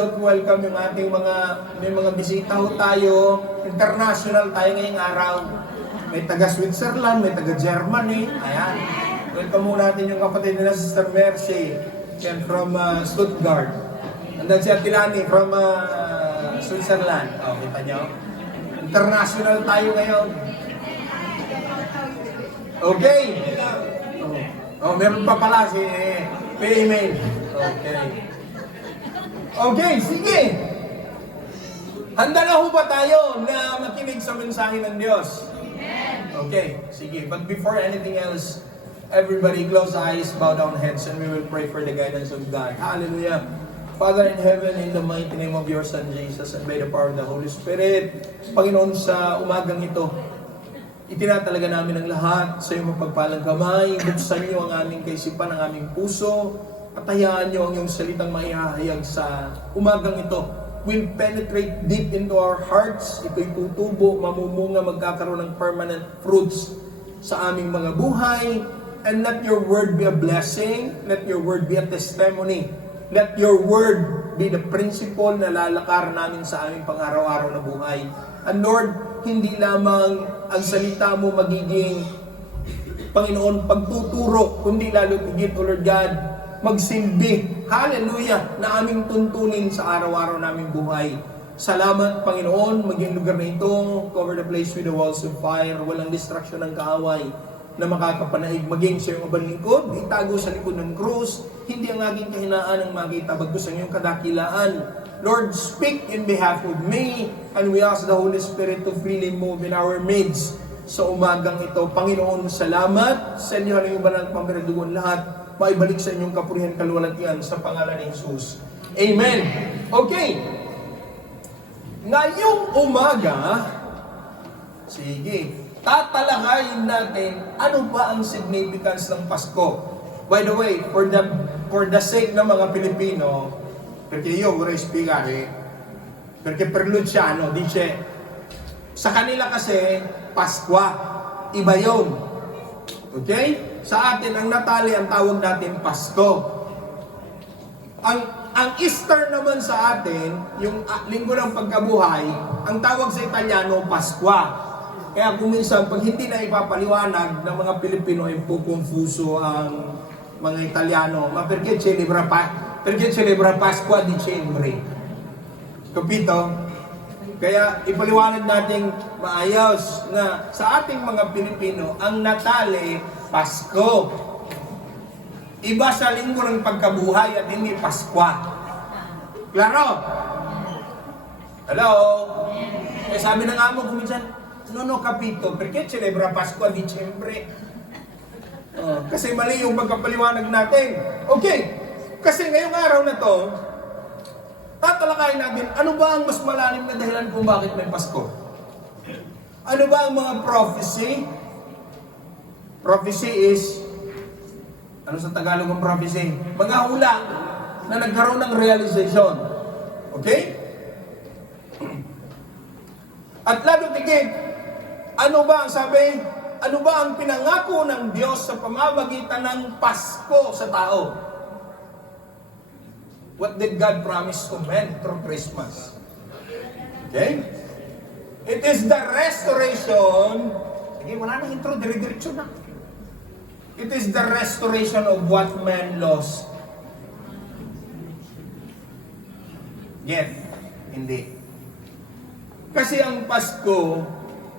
Welcome yung ating may mga bisita ho tayo. International tayo ngayong araw. May taga Switzerland, may taga Germany. Ayan. Welcome muna natin yung kapatid nila, Sister Mercy. Yan from Stuttgart. Andan si Atilani from Switzerland. O, kita nyo? International tayo ngayon. Okay. Meron pa pala si Paymail. Okay. Okay, sige. Handa na ho ba tayo na makinig sa mensahe ng Diyos? Okay, sige. But before anything else, everybody close eyes, bow down heads, and we will pray for the guidance of God. Hallelujah. Father in heaven, in the mighty name of your Son Jesus, and by the power of the Holy Spirit, Panginoon, sa umagang ito, itinatalaga namin ang lahat sa iyong mapagpalang kamay. Buksan niyo ang aming kaisipan, ang aming puso. Patayaan niyo ang iyong salitang maihahayag sa umagang ito. Will penetrate deep into our hearts. Ito'y tutubo, mamumunga, magkakaroon ng permanent fruits sa aming mga buhay. And let your word be a blessing. Let your word be a testimony. Let your word be the principle na lalakar namin sa aming pang-araw-araw na buhay. And Lord, hindi lamang ang salita mo magiging, Panginoon, pagtuturo, kundi lalo tigit, O Lord God, magsilbi, hallelujah, na aming tuntunin sa araw-araw naming buhay. Salamat, Panginoon, maging lugar na ito, cover the place with the walls of fire, walang distraction ng kaaway na makakapanaig, maging sa iyong abang lingkod, itago sa likod ng krus, hindi ang aking kahinaan ang makita, bagkus ang iyong kadakilaan. Lord, speak in behalf of me, and we ask the Holy Spirit to freely move in our midst sa umagang ito. Panginoon, salamat, sa inyo ang iyong banal pamiradugon lahat, maibalik sa inyong kapurihan kaluwalhatian sa pangalan ni Jesus. Amen. Okay. Ngayong umaga, sige, tatalakayin natin ano ba ang significance ng Pasko. By the way, for the sake ng mga Pilipino, perché io vorrei spiegare, perché per Luciano dice, sa kanila kasi, Paskwa, iba yun. Okay? Sa atin, ang Natali, ang tawag natin Pasko. Ang Easter naman sa atin, yung linggo ng pagkabuhay, ang tawag sa Italiano, Paskwa. Kaya kung minsan, pag hindi na ipapaliwanag ng mga Pilipino, ay pukonfuso ang mga Italiano. Ma perché celebra Pasqua Dicembre? Capito? Kaya ipaliwanag natin maayos na sa ating mga Pilipino, ang Natale, Pasko. Iba sa linggo ng pagkabuhay at hindi Paskwa. Klaro? Hello? Sabi ng amo ko minsan, no, capito, perché celebra Pasqua Dicembre? Kasi mali yung pagkapaliwanag natin. Okay, kasi ngayong araw na to, tatalakayin natin, ano ba ang mas malalim na dahilan kung bakit may Pasko? Ano ba ang mga prophecy? Prophecy is, ano sa Tagalog ang prophecy? Mga hula na nagkaroon ng realization. Okay? At lalo tigit, ano ba ang sabi? Ano ba ang pinangako ng Diyos sa pamamagitan ng Pasko sa tao? What did God promise to men through Christmas? Okay? It is the restoration. Sige, wala nang intro, dire-diretso na. It is the restoration of what man lost. Yes, hindi. Kasi ang Pasko,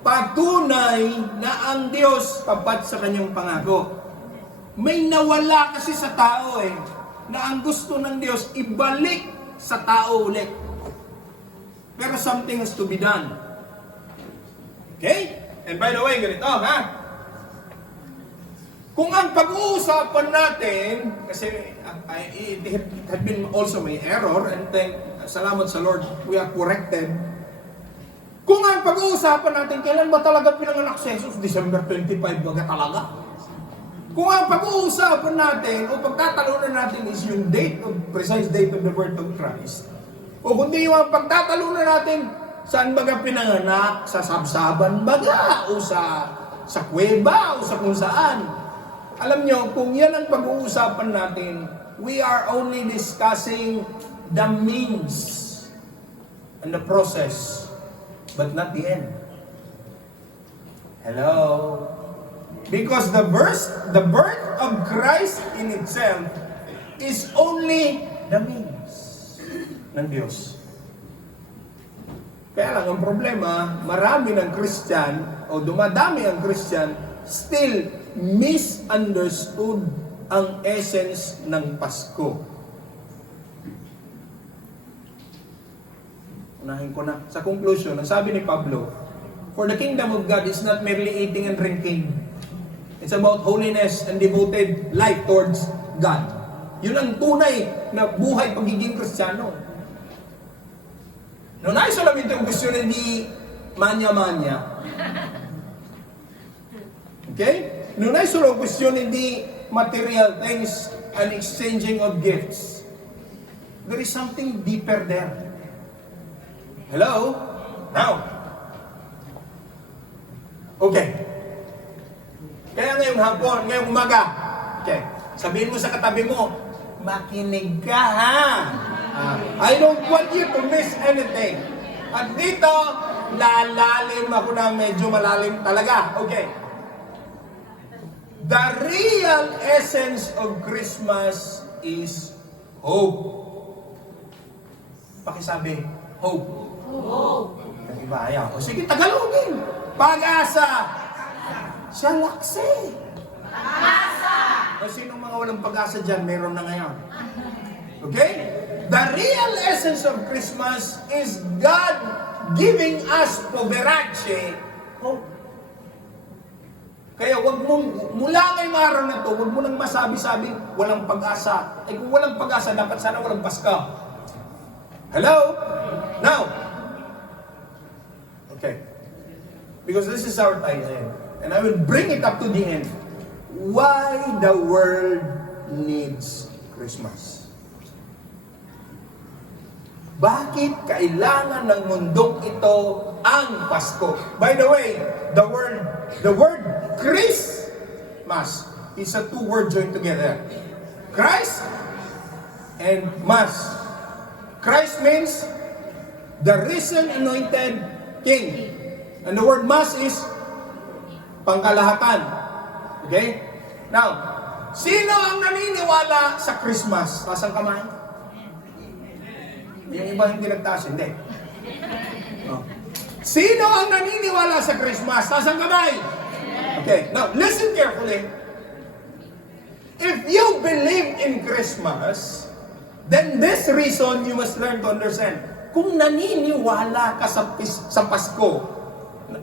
patunay na ang Diyos tapat sa kanyang pangako. May nawala kasi sa tao na ang gusto ng Diyos ibalik sa tao ulit. Pero something has to be done. Okay? And by the way, ganito, ha? Kung ang pag-uusapan natin, kasi it had been also may error, and then, salamat sa Lord, we are corrected. Kung ang pag-uusapan natin, kailan ba talaga pinanganak si Jesus? December 25 ba talaga? Kung ang pag-uusapan natin, o pagtatalunan natin is yung precise date of the birth of Christ, o kundi yung pagtatalunan natin, saan baga pinanganak? Sa sabsaban baga? O sa kuweba? O sa kung saan? Alam nyo, kung yan ang pag-uusapan natin, we are only discussing the means and the process, but not the end. Hello? Because the birth of Christ in itself is only the means ng Diyos. Kaya lang, ang problema, marami ng Christian, o dumadami ang Christian, still misunderstood ang essence ng Pasko. Unahin ko na. Sa conclusion, ang sabi ni Pablo, for the kingdom of God is not merely eating and drinking. It's about holiness and devoted life towards God. Yun ang tunay na buhay pagiging Kristiyano. Non hai solamente una questione di magna-magna. Okay? Non è solo questione di material things and exchanging of gifts. There is something deeper there. Hello? Now. Okay. Kaya ngayong hapon, ngayong umaga, okay, sabihin mo sa katabi mo, makinig ka ha. I don't want you to miss anything. At dito, lalalim ako na medyo malalim talaga. Okay. The real essence of Christmas is hope. Pakisabi, hope. Hope. Diba? Ayaw. O sige, Tagalogin. Pag-asa. Siya laksi. Pag-asa. O sinong mga walang pag-asa dyan, meron na ngayon. Okay? The real essence of Christmas is God giving us poverace hope. Kaya wag mong, mula ngayong araw na to, wag mo nang masabi-sabi, walang pag-asa. Eh kung walang pag-asa, dapat sana walang Pasko. Hello? Now. Okay. Because this is our time. And I will bring it up to the end. Why the world needs Christmas? Bakit kailangan ng mundong ito ang Pasko? By the way, the word Christmas is a two word joined together. Christ and Mas. Christ means the risen anointed King. And the word Mas is pangkalahatan. Okay? Now, sino ang naniniwala sa Christmas? Taas ang kamay. Yung iba hindi nagtaas, hindi. Oh. Sino ang naniniwala sa Christmas? Taas ang kamay. Okay, now listen carefully. If you believe in Christmas, then this reason you must learn to understand. Kung naniniwala ka sa Pasko,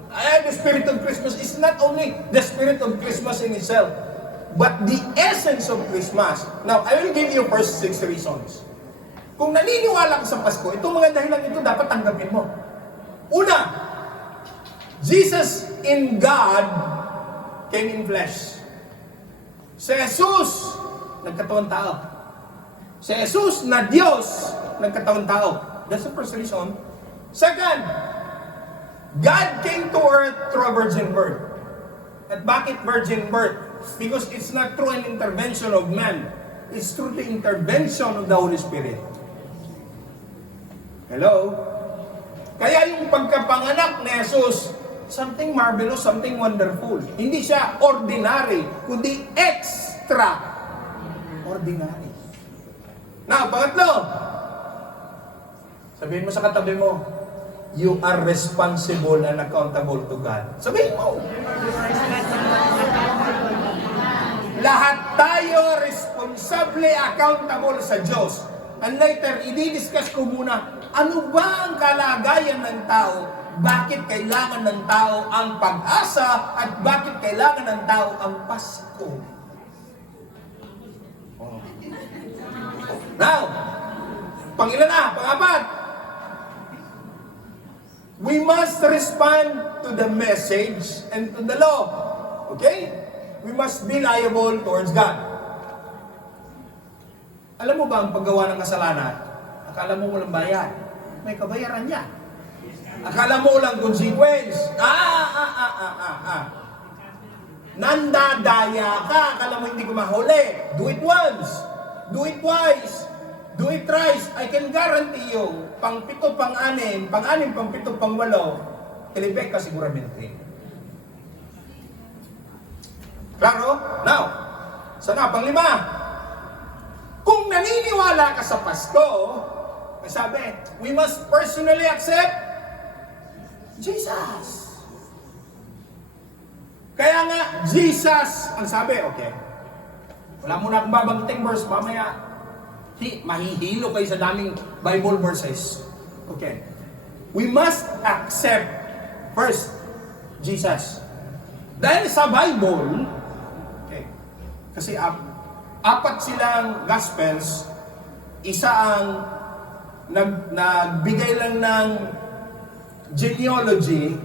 the spirit of Christmas is not only the spirit of Christmas in itself, but the essence of Christmas. Now, I will give you first 6 reasons. Kung naniniwala ka sa Pasko, itong mga dahilan ito dapat tanggapin mo. Una, Jesus in God came in flesh. Si Jesus, nagkatawang tao. Si Jesus na Diyos, nagkatawang tao. That's the first reason. Second, God came to earth through a virgin birth. At bakit virgin birth? Because it's not through an intervention of man. It's through the intervention of the Holy Spirit. Hello? Kaya yung pagkapanganak ni Jesus, something marvelous, something wonderful. Hindi siya ordinary, kundi extraordinary. Now, pangatlo, sabihin mo sa katabi mo, you are responsible and accountable to God. Sabihin mo. Lahat tayo responsable, accountable sa Diyos. And later, i-discuss ko muna, ano ba ang kalagayan ng tao? Bakit kailangan ng tao ang pag-asa? At bakit kailangan ng tao ang Pasko? Oh. Now, pang-ilan na? Pang-apat. We must respond to the message and to the law. Okay? We must be liable towards God. Alam mo ba ang paggawa ng kasalanan? Akala mo walang bayad. May kabayaran niya. Akala mo walang consequence. Nandadaya ka. Akala mo hindi ko mahuli. Do it once. Do it twice. Do it thrice. I can guarantee you, pang-pito, pang-anim, pang-anim, pang-pito, pang-walo, tilibek ka siguramente. Klaro? Now, sana, pang-5. Kung naniniwala ka sa Pasko, sabi, we must personally accept Jesus. Kaya nga, Jesus, ang sabi, okay. Wala muna akong babangting verse, mamaya, mahihilo kayo sa daming Bible verses. Okay. We must accept first, Jesus. Dahil sa Bible, okay, kasi apat silang Gospels, isa ang nagbigay lang ng genealogy,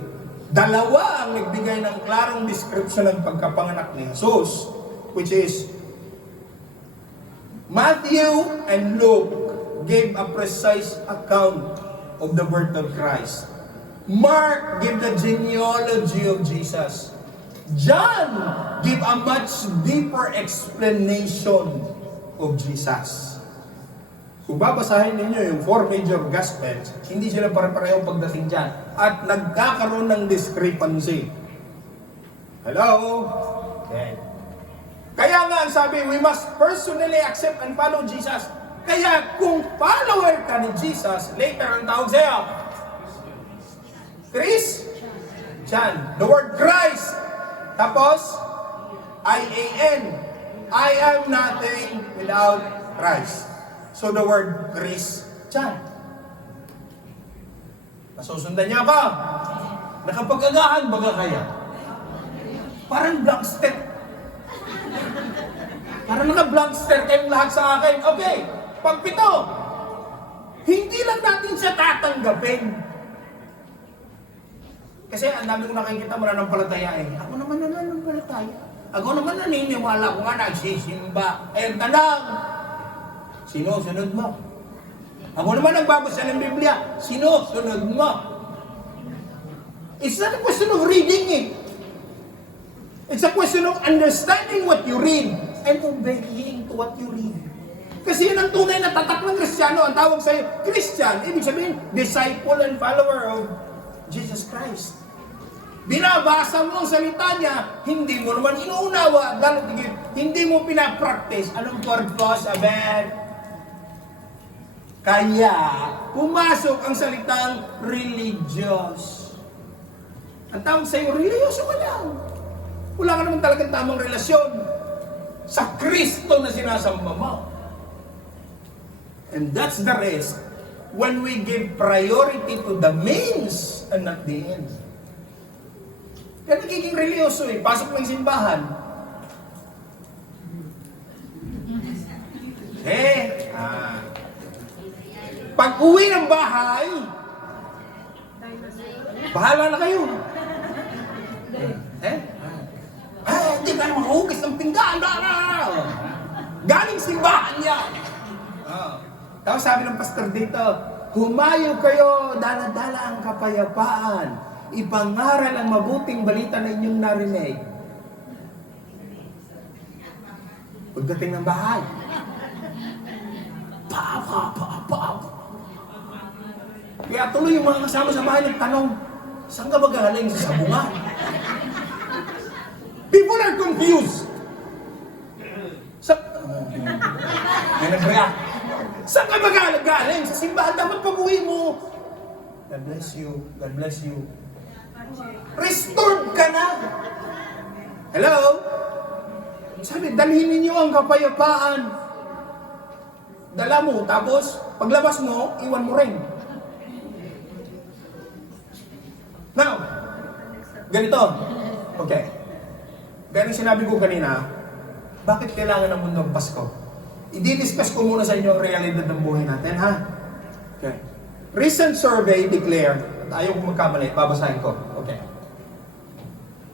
dalawa ang nagbigay ng klarong description ng pagkapanganak ni Jesus, which is Matthew and Luke gave a precise account of the birth of Christ. Mark gave the genealogy of Jesus. John gave a much deeper explanation of Jesus. Kung babasahin ninyo yung 4 major Gospels, hindi sila pare-pareho pagdating dyan. At nagkakaroon ng discrepancy. Hello? Okay. Kaya nga ang sabi, we must personally accept and follow Jesus. Kaya kung follower ka ni Jesus, later ang tawag sa'yo, Christian. The word Christ. Tapos, I-A-N. I am nothing without Christ. So the word Christian. Masusundan niya ba? Nakapag-agahan ba kaya? Parang blank step. Parang naka-blank stare kayong lahat sa akin. Okay, pag-7. Hindi lang natin siya tatanggapin. Kasi ang dami ko nakikita mananampalataya eh. Ako naman nananampalataya. Ako naman naniniwala ko nga nagsisimba. Eh, ang tanong, sino sunod mo? Ako naman nagbabasa ng Biblia. Sino sunod mo? It's not a question of reading it. It's a question of understanding what you read and obeying to what you read. Kasi yan ang tunay na tatak ng Kristiyano. Ang tawag sa'yo, Christian, ibig sabihin, disciple and follower of Jesus Christ. Binabasa mo ang salita niya, hindi mo naman inuunawa, lalo tigil, hindi mo pinapractice. Anong purpose, abed? Kaya, pumasok ang salitang religious. Ang tawag sa'yo, religyoso ka lang. Wala ka naman talagang tamang relasyon sa Kristo na sinasamba mo. And that's the rest when we give priority to the means and not the end. Kaya nagiging religyoso eh. Pasok ng simbahan. Pag uwi ng bahay, bahala na kayo. Hindi ka naman hugis ng pinggan. Galing simbahan yan. Tapos sabi ng pastor dito, humayo kayo, dala-dala ang kapayapaan. Ipangaral ang mabuting balita na inyong narinig. Pagdating ng bahay, kaya tuloy yung mga kasama sa bahay nagtanong, saan ka ba galing sa sabungan? People are confused. May nag-react. Saan ka ba galing? Sa simbahan, dapat pag-uwi mo. God bless you. God bless you. Restored ka na. Hello? Sabi, dalhin ninyo ang kapayapaan. Dala mo, tapos paglabas mo, iwan mo rin. Now, ganito. Okay. Gaya ng sinabi ko kanina, bakit kailangan ng mundo ang Pasko? I-discuss ko muna sa inyo ang realidad ng buhay natin, ha? Okay. Recent survey declared, at ayaw kong magkamali, babasahin ko. Okay.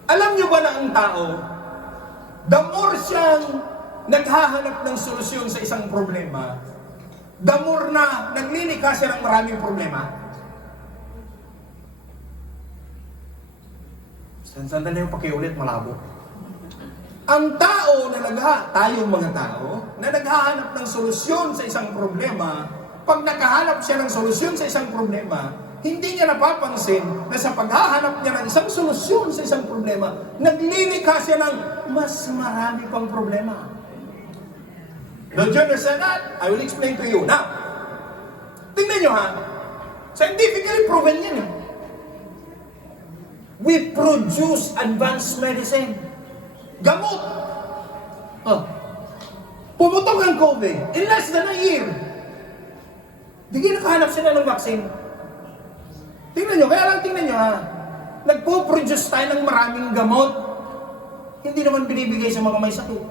Alam nyo ba na ang tao, the more siyang naghahanap ng solusyon sa isang problema, the more na naglilikha siya ng maraming problema? Sandali yung pakiulit, malabo. Ang tayong mga tao, na naghahanap ng solusyon sa isang problema, pag nakahanap siya ng solusyon sa isang problema, hindi niya napapansin na sa paghahanap niya ng isang solusyon sa isang problema, naglilikha siya ng mas marami pang problema. Don't you understand that? I will explain to you. Now, tingnan nyo ha, scientifically proven yan eh. We produce advanced medicine. Gamot. Oh. Pumutok ang COVID in less than a year. Bigyan nakahanap sila ng vaccine. Tingnan nyo, kaya lang tingnan nyo ha. Nagpo-produce tayo ng maraming gamot. Hindi naman binibigay sa mga may sakit.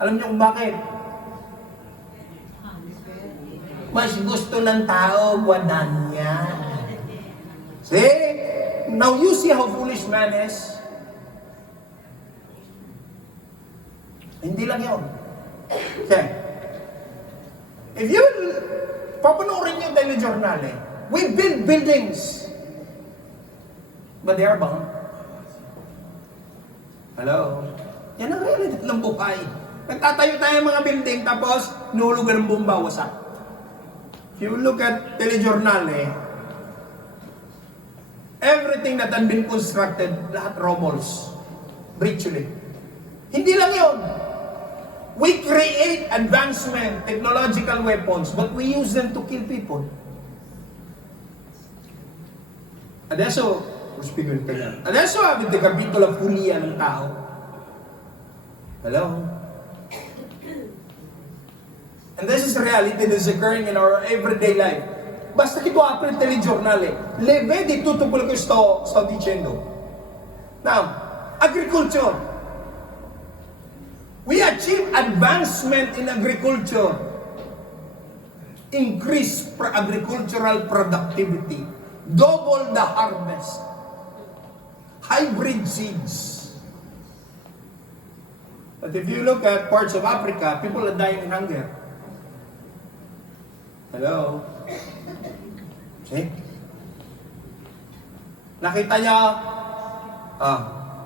Alam niyo kung bakit? Mas gusto ng tao, wadan niya. See? Now you see how foolish man is. Hindi lang yun. Okay. If you papanoorin yung telejournal we build buildings. But they are bound. Hello? Yan ang reality ng buhay. Nagtatayo tayo mga building tapos nuhulugan ng bomba, wasak. If you look at telejournal everything that had been constructed, lahat rubbles. Virtually. Hindi lang yun. We create advancement, technological weapons, but we use them to kill people. Adesso, speaking kanya. Adesso avete capito la follia ng tao. Hello? And this is reality that is occurring in our everyday life. Basta che tu apri il telegiornale, le vedi tutto quello che sto dicendo. Now, agriculture. We achieve advancement in agriculture. Increase agricultural productivity. Double the harvest. Hybrid seeds. But if you look at parts of Africa, people are dying in hunger. Hello? See? Nakita niyo?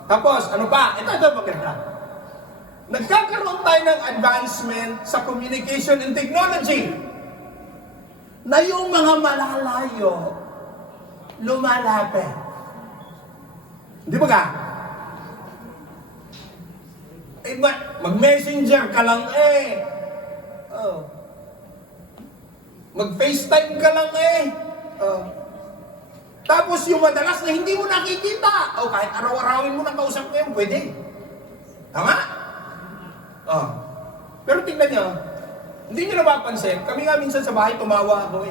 Tapos, ano pa? Ito maganda. Nagkakaroon tayo ng advancement sa communication and technology. Na yung mga malalayo, lumalapit. Di ba ka? Mag-messenger ka lang Mag-FaceTime ka lang Tapos yung madalas na hindi mo nakikita, kahit araw-arawin mo na kausap mo yun, pwede. Tama? Pero tingnan nyo, hindi nyo napapansin, kami nga minsan sa bahay tumawa ako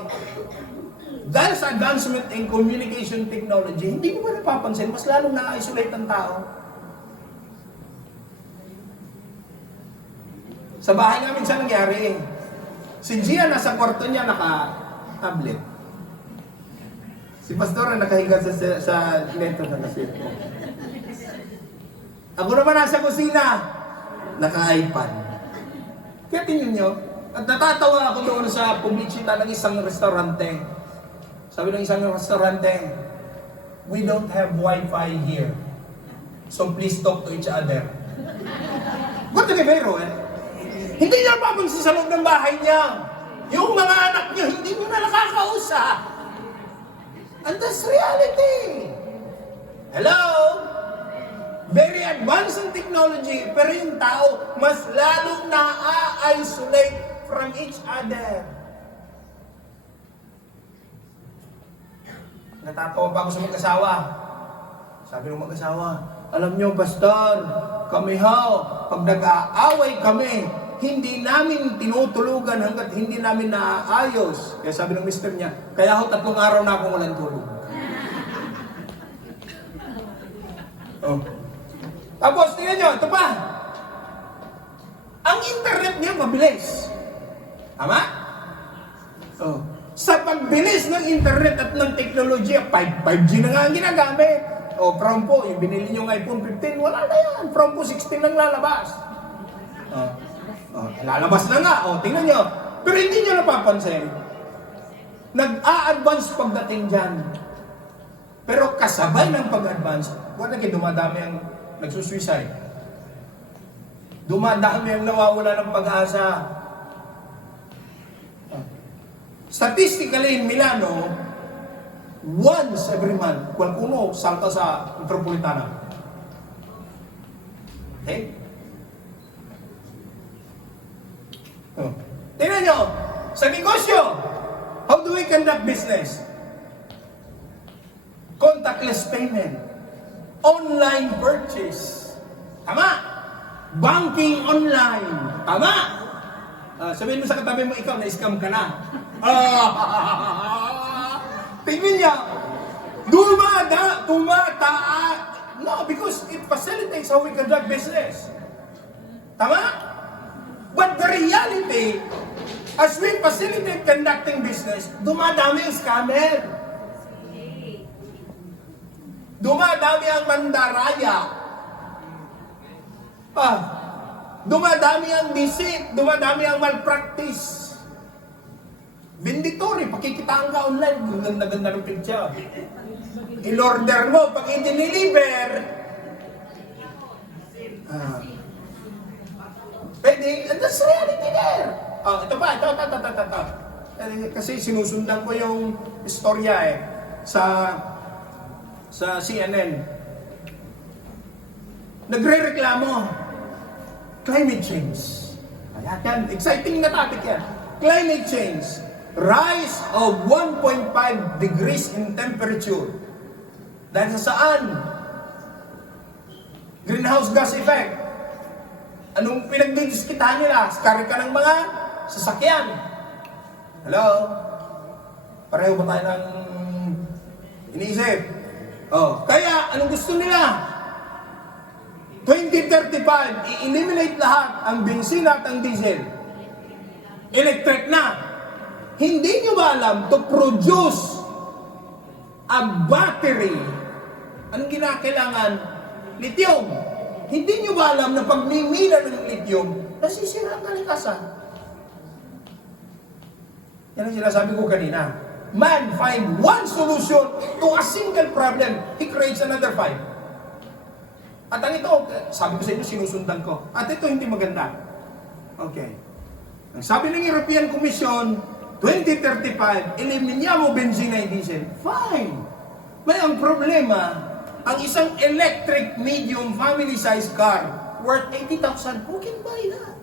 Dahil sa advancement in communication technology, hindi mo ba napapansin, mas lalong na-isolate ang tao. Sa bahay nga minsan nangyari si Gia nasa kwarto niya naka-tablet. Si Pastora nakahiga sa leto na nasip ko. Ako naman nasa kusina, naka-iPad. Kaya tingnan nyo, at natatawa ako doon sa publicita ng isang restaurante. Sabi ng isang restaurante, we don't have Wi-Fi here. So please talk to each other. Ba't nagibero Hindi niya papansin sa loob ng bahay niya. Yung mga anak niya, hindi mo na nakakausap. And that's reality. Hello? Very advanced in technology, pero yung tao, mas lalong na-isolate from each other. Natatawa pa ako sa mag-asawa. Sabi ng mag-asawa, alam niyo, Pastor, kami pag nag-aaway kami, hindi namin tinutulugan hanggat hindi namin naaayos. Kaya sabi ng mister niya, kaya 3 araw na akong walang tulog. Tapos, tingnan nyo, ito pa. Ang internet niya mabilis. Tama? Sa pagbilis ng internet at ng teknolohiya, 5G na nga ang ginagamit. From po, yung binili nyo ng iPhone 15, wala na yan. From po 16 lang lalabas. Lalabas na nga. Tingnan nyo. Pero hindi nyo napapansin. Nag-a-advance pagdating dyan. Pero kasabay ng pag-advance, wala na dumadami ang nagsusuicide. Dumadami ang nawawala ng pag-asa. Statistically, in Milano, once every month, qualcuno salta sa metropolitana. Okay? Tingnan nyo, sa negosyo, how do we conduct business? Contactless payment. Online purchase. Tama? Banking online. Tama? Sabihin mo sa katabi mo, ikaw, na-scam ka na. Tingnan niya. Tumataas. No, because it facilitates how we conduct business. Tama? But the reality, as we facilitate conducting business, dumadami ang scammer. Dumadami ang mandaraya. Dumadami ang deceit. Dumadami ang malpractice. Venditory, pakikitaan ka online. Ganda-ganda ng picture. In-order mo, pag i-deliver, pwede, and that's reality there. Ito. Kasi sinusundan ko yung istorya sa CNN. Nagre-reklamo. Climate change. Ayan, exciting na topic yan. Climate change. Rise of 1.5 degrees in temperature. Dahil sa saan? Greenhouse gas effect. Anong pinagdidiskitahan nila? Skari ka ng mga sasakyan. Hello? Pareho ba tayo ng iniisip? Kaya, anong gusto nila? 2035, i-eliminate lahat ang benzina at ang diesel. Electric na. Hindi nyo ba alam to produce a battery? Anong kinakailangan? Lithium. Hindi nyo ba alam na pag mimina ng lithium, nasisira ang kalikasan? Yan ang sinasabi ko kanina. Man find one solution to a single problem. He creates another five. At ang ito, sabi ko sa inyo, sinusundan ko. At ito hindi maganda. Okay. Ang sabi ng European Commission, 2035, eliminyan mo benzina and diesel. Fine. May ang problema, ang isang electric medium family-sized car worth 80,000, who can buy that?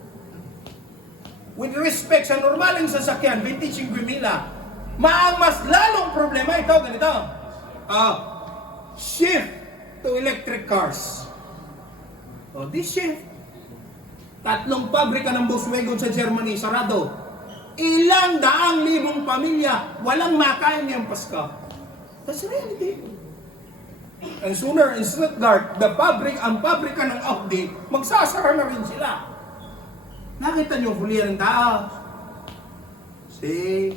With respect sa normaleng sasakyan, 25,000. Maang mas lalong problema, ito, ganito. Shift to electric cars. This shift. 3 pabrika ng Volkswagen sa Germany, sarado. Ilang daang libong pamilya, walang makain niyang Pasko. That's reality. And sooner in Stuttgart, ang pabrika ng Audi, magsasara na rin sila. Nakita niyo hulihan ng tao. See?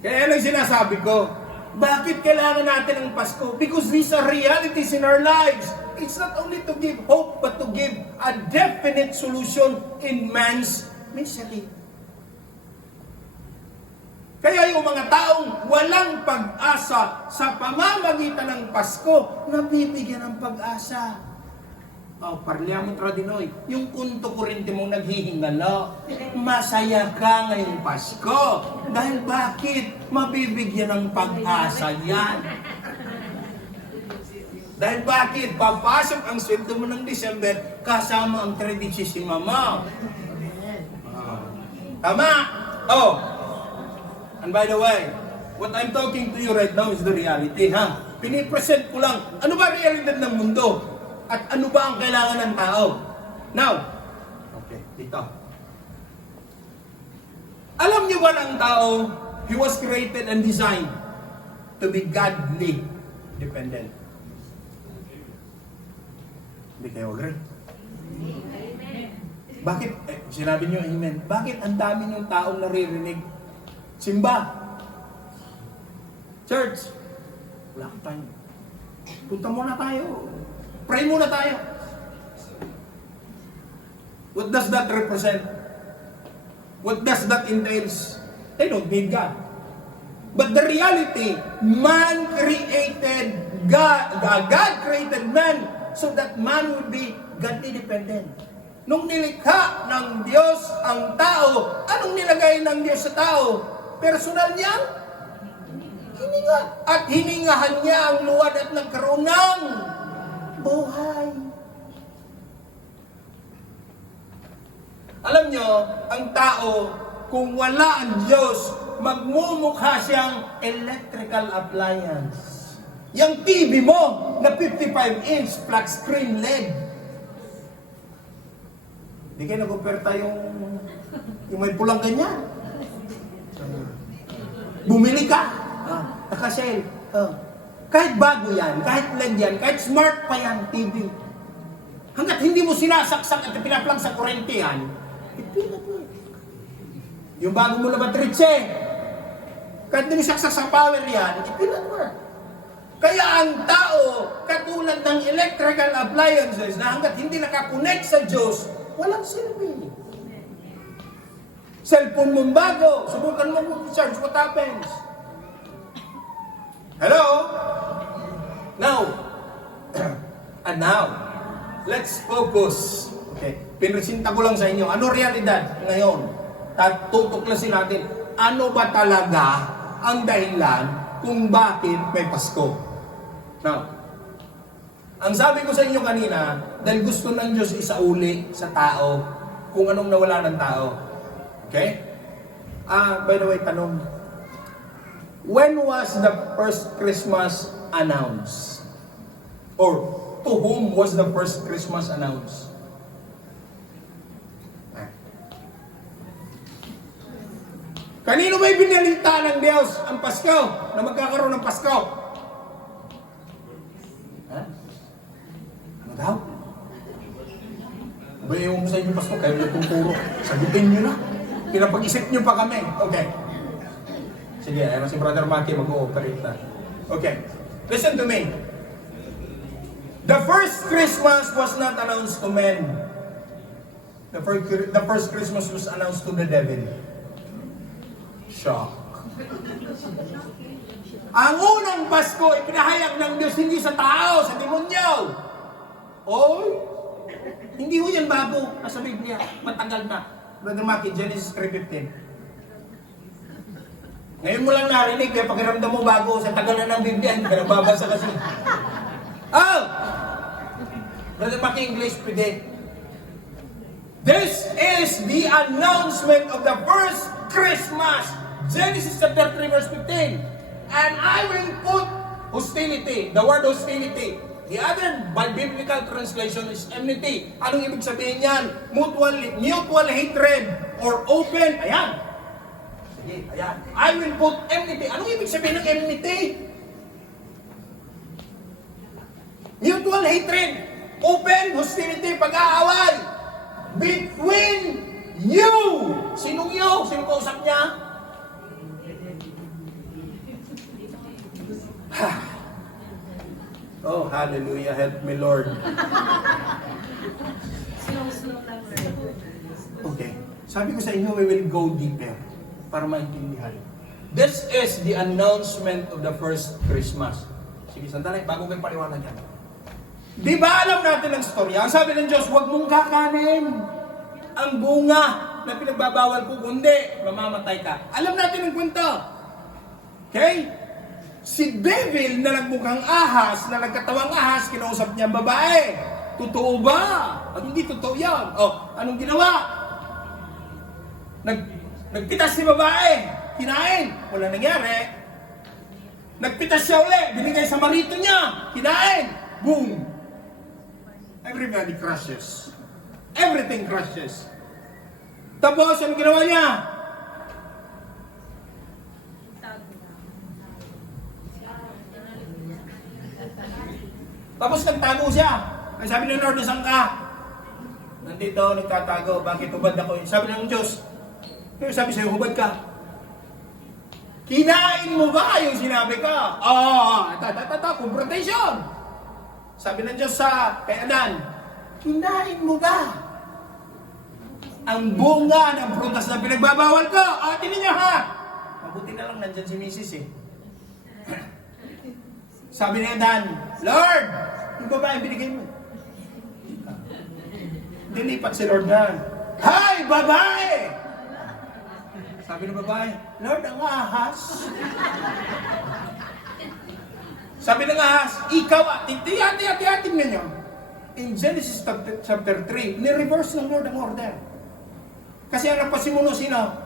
Kaya lang sinasabi ko, bakit kailangan natin ang Pasko? Because these are realities in our lives. It's not only to give hope, but to give a definite solution in man's misery. Kaya yung mga taong walang pag-asa sa pamamagitan ng Pasko, nabibigyan ng pag-asa. Parliamo Tradinoy, yung kunto kurente mong naghihingalo, masaya ka ngayong Pasko. Dahil bakit? Mabibigyan ng pag-asa yan. Dahil bakit? Papasok ang sweldo mo ng December kasama ang tradisisima mo. Tama? And by the way, what I'm talking to you right now is the reality, ha? Pinipresent ko lang, ano ba realidad ng mundo? At ano ba ang kailangan ng tao? Now, okay, dito. Alam niyo ba ng tao, he was created and designed to be godly dependent. Hindi kayo agree? Bakit? Sinabi niyo, amen. Bakit ang dami niyong taong naririnig? Simba. Church. Wala ka tayo. Punta muna tayo. Pray muna tayo. What does that represent? What does that entails? They don't need God. But the reality, man created God. God created man so that man will be godly dependent. Nung nilikha ng Diyos ang tao, anong nilagay ng Diyos sa tao? Personal niyang hininga. At hiningahan niya ang luwad at nagkaroon ng buhay. Alam nyo, ang tao, kung wala ang Diyos, magmumukha siyang electrical appliance. Yung TV mo na 55-inch flat screen LED. Hindi kayo nag-oferta yung may pulang ganyan. Bumili ka. Naka-sale. Kahit bago yan, kahit LED yan, kahit smart pa yan, TV. Hanggat hindi mo sinasaksak at pinaplang sa kurente yan, ipinat mo. Yung bago mo na batritse, kahit hindi mo saksak sa power yan, ipinat mo. Kaya ang tao, katulad ng electrical appliances na hanggat hindi nakakonect sa Diyos, walang silbi. Cellphone mong bago, subukan mo mag-charge, what happens? Hello? Now, and now, let's focus. Okay, pinresinta ko lang sa inyo, ano realidad ngayon? Tutuklasin natin, ano ba talaga ang dahilan kung bakit may Pasko? Now, ang sabi ko sa inyo kanina, dahil gusto ng Diyos isauli sa tao kung anong nawala ng tao. Okay? By the way, tanong. When was the first Christmas announced? Or to whom was the first Christmas announced? Kanino may binalita ng Diyos ang Pasko na magkakaroon ng Pasko? Ano daw? Bayaw mo sa inyo, Pasko, kayo na tuturo. Sagutin nyo na. Pinapag-isip nyo pa kami. Okay. Sige, ayun si Brother Maki mag-ooperate na. Okay. Listen to me. The first Christmas was not announced to men. The first Christmas was announced to the devil. Shock. Ang unang Pasko ay pinahayag ng Diyos hindi sa tao, sa demonyo. Oy, hindi ho yan bago. Nasa Biblia, matagal na. Brother Maki, Genesis 3:15. Ngayon mo lang narinig, kaya pakiramdam mo bago, sa tagal na ng Biblia, hindi ka nagbabasa kasi. Oh! Brother Maki, English, pwede. This is the announcement of the first Christmas. Genesis chapter 3 verse 15. And I will put hostility, the word hostility. The other biblical translation is enmity. Anong ibig sabihin yan? Mutual hatred or open. Ayan. Sige, ayan. I will put enmity. Anong ibig sabihin ng enmity? Mutual hatred, open hostility, pag-aaway between you. Sinong you? Sino kausap niya? Oh, hallelujah. Help me, Lord. Okay. Sabi ko sa inyo, we will go deeper para maintindihan. This is the announcement of the first Christmas. Sige, sandali, bago kayo paliwanag yan. Di ba alam natin ang storya? Ang sabi ng Diyos, huwag mong kakanin ang bunga na pinagbabawal ko, kundi mamamatay ka. Alam natin ang kwento. Okay? Si Devil na nagmukhang ahas, na nagkatawang ahas, kinausap niya ang babae. Totoo ba? At hindi totoo yan. O, anong ginawa? Nagpitas si babae. Kinain. Wala nangyari. Nagpitas siya uli. Binigay sa marito niya. Kinain. Boom. Everybody crashes. Everything crashes. Tapos, anong ginawa niya? Tapos nagtago siya. Ay sabi ng Lord, nasaan ka? Nandito, nagtatago. Bakit hubad ako? Sabi ng Diyos, pero sabi sa'yo, hubad ka. Kinain mo ba yung sinabi ka? Confrontation. Sabi ng Diyos kay Adan, kinain mo ba ang bunga ng prutas na pinagbabawal ko? Tingnan niyo ha! Mabuti na lang nandyan si Mrs. eh. Sabi ni Adan, Lord, yung babae binigay mo. Lilipat si Lord na. Hi, babae! Sabi ng babae, Lord, ang ahas. Sabi ng ahas, ikaw, tingnan nyo. In Genesis chapter 3, ni-reverse ng Lord ang order. Kasi ang nagpasimuno sino?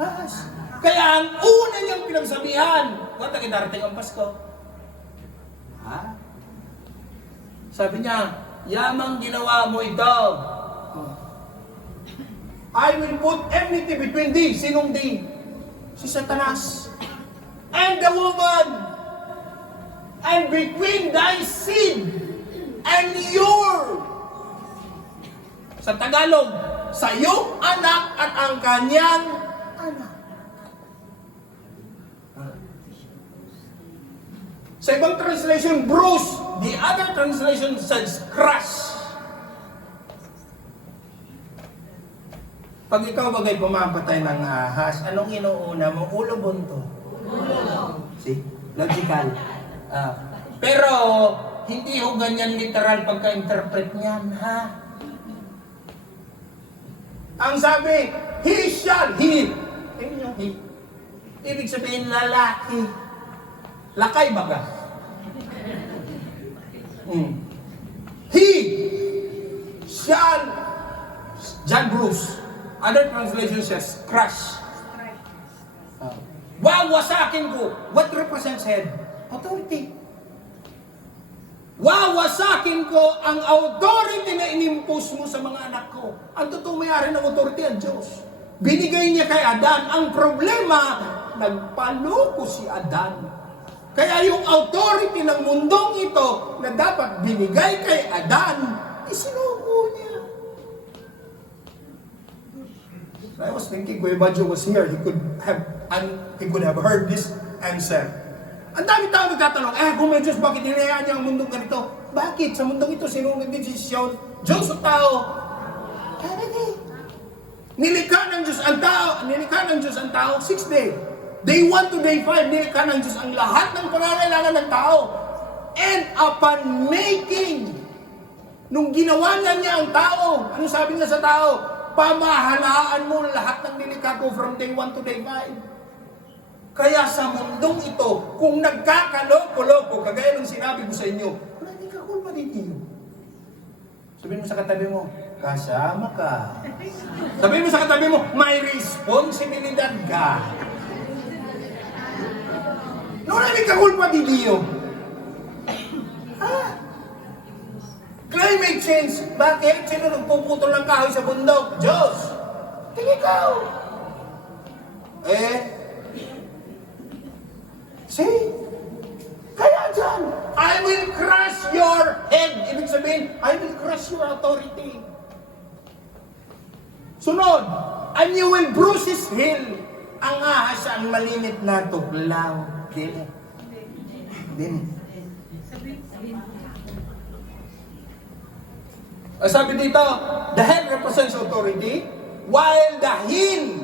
Ahas. Kaya ang una niyang pinagsabihan, wala na darating ang Pasko. Ha? Sabi niya, yamang ginawa mo ito. I will put enmity between thee. Sinong thee? Si Satanas. And the woman. And between thy seed and your. Sa Tagalog, sa iyong anak at ang kanyang anak. Sa ibang translation, bruise. The other translation says crush. Pag ikaw bagay pumapatay ng ahas, anong inuuna mo? Ulo, bunto? Ulo. See? Logical. Pero, hindi ho ganyan literal pagka-interpret niyan, ha? Ang sabi, he shall, he. Ibig sabihin, lalaki. Lakay baga. He shall, John Bruce. Other translation says, crush. Wawasakin ko. What represents head? Authority. Wawasakin ko ang authority na inimpose mo sa mga anak ko. Ang totoo may-ari ng authority ang Diyos. Binigay niya kay Adan. Ang problema, nagpaloko si Adan. Kaya yung authority ng mundong ito na dapat binigay kay Adan, isinuko niya. I was thinking, Kuya Badjo was here, he could have heard this answer. Ang dami-tao nagtatanong, kung may Diyos, bakit hinayaan niya ang mundong ganito? Bakit? Sa mundong ito, sino nagdidesisyon? Diyos o tao? Nilikha ng Diyos ang tao, 6 days. Day 1 to day 5, nilikha ng Diyos ang lahat ng pangangailangan ng tao. And upon making, nung ginawa niya ang tao, ano sabi niya sa tao? Pamahalaan mo lahat ng nilikha ko from day 1 to day 5. Kaya sa mundong ito, kung nagkakaloko-loko, kagaya ng sinabi ko sa inyo, wala hindi ka kulpa dito. Sabihin mo sa katabi mo, kasama ka. Sabihin mo sa katabi mo, may responsibilidad ka. Wala hindi ka kulpa dito. Climate change. Bakit? Sino nagpuputol ng kahoy sa bundok? Diyos. Ikaw. See? Kaya dyan, I will crush your head. Ibig sabihin, I will crush your authority. Sunod, and you will bruise his heel. Ang ahas ang malimit na tuklaw. Din. Sabi dito, the head represents authority, while the heel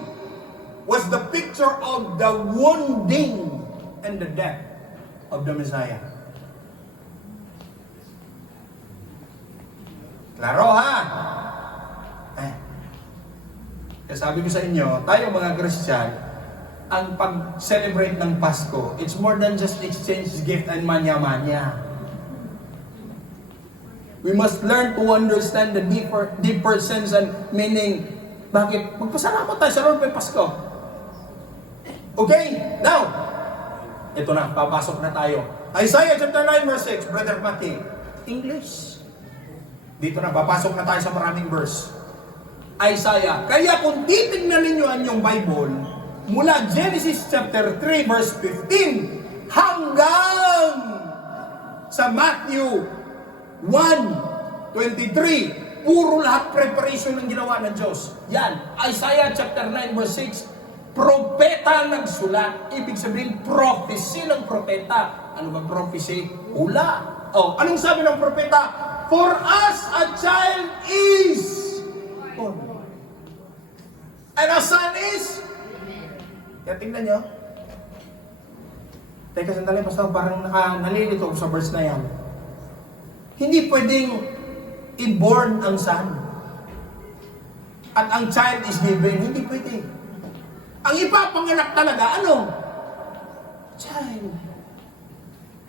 was the picture of the wounding and the death of the Messiah. Klaro ha? Kaya sabi ko sa inyo, tayo mga Christian, ang pag-celebrate ng Pasko, it's more than just exchange gift and manya-manya. We must learn to understand the deeper sense and meaning. Bakit? Magpasalamat tayo sa Lord may Pasko. Okay? Now, ito na, papasok na tayo. Isaiah chapter 9 verse 6, Brother Mati. English. Dito na, papasok na tayo sa maraming verse. Isaiah. Kaya kung titignan ninyo ang inyong Bible, mula Genesis chapter 3 verse 15 hanggang sa Matthew 1:23, puro lahat preparation ng ginawa ng Diyos. Yan, Isaiah chapter 9 verse 6, propeta nagsulat. Ibig sabihin, prophecy ng propeta. Ano ba prophecy? Hula. Anong sabi ng propeta? For us a child is born. And a son is. Kaya tingnan nyo. Teka, sandali, basta parang nalilito ako sa verse na yan. Hindi pwedeng i-born ang son. at ang child is given. Hindi pwede. Ang ipapanganak talaga, ano? Child.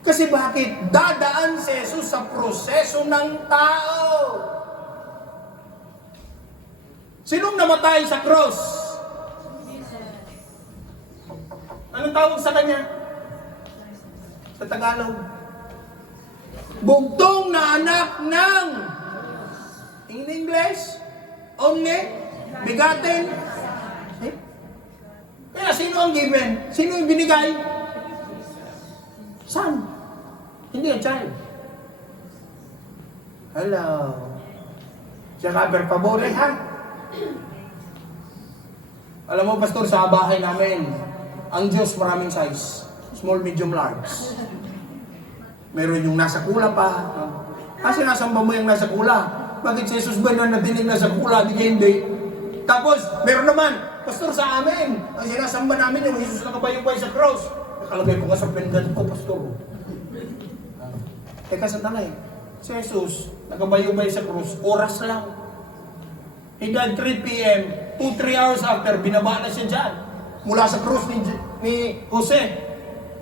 Kasi bakit? Dadaan si Jesus sa proseso ng tao. Sinong namatay sa cross? Anong tawag sa kanya? Sa Tagalog? Bugtong na anak ng, in English, only, begotten. Eh? Kaya sino ang given? Sino yung binigay? Son. Hindi a child. Hello. Saka per favore, ha? Alam mo, pastor, sa bahay namin, ang Diyos maraming size. Small, medium, large. Meron yung nasa kula pa. Kasi nasamba mo yung nasa kula. Bakit si Jesus ba na natinig nasa kula? Di hindi. Tapos, meron naman, pastor, sa amin, ang sinasamba namin yung Jesus na kabayubay sa cross. Nakalagay ko nga sa pendant ko, pastor. Teka, sandali. Si Jesus, nakabayubay sa cross, oras lang. He died 3 p.m., 2-3 hours after, binaba na siya dyan. Mula sa cross ni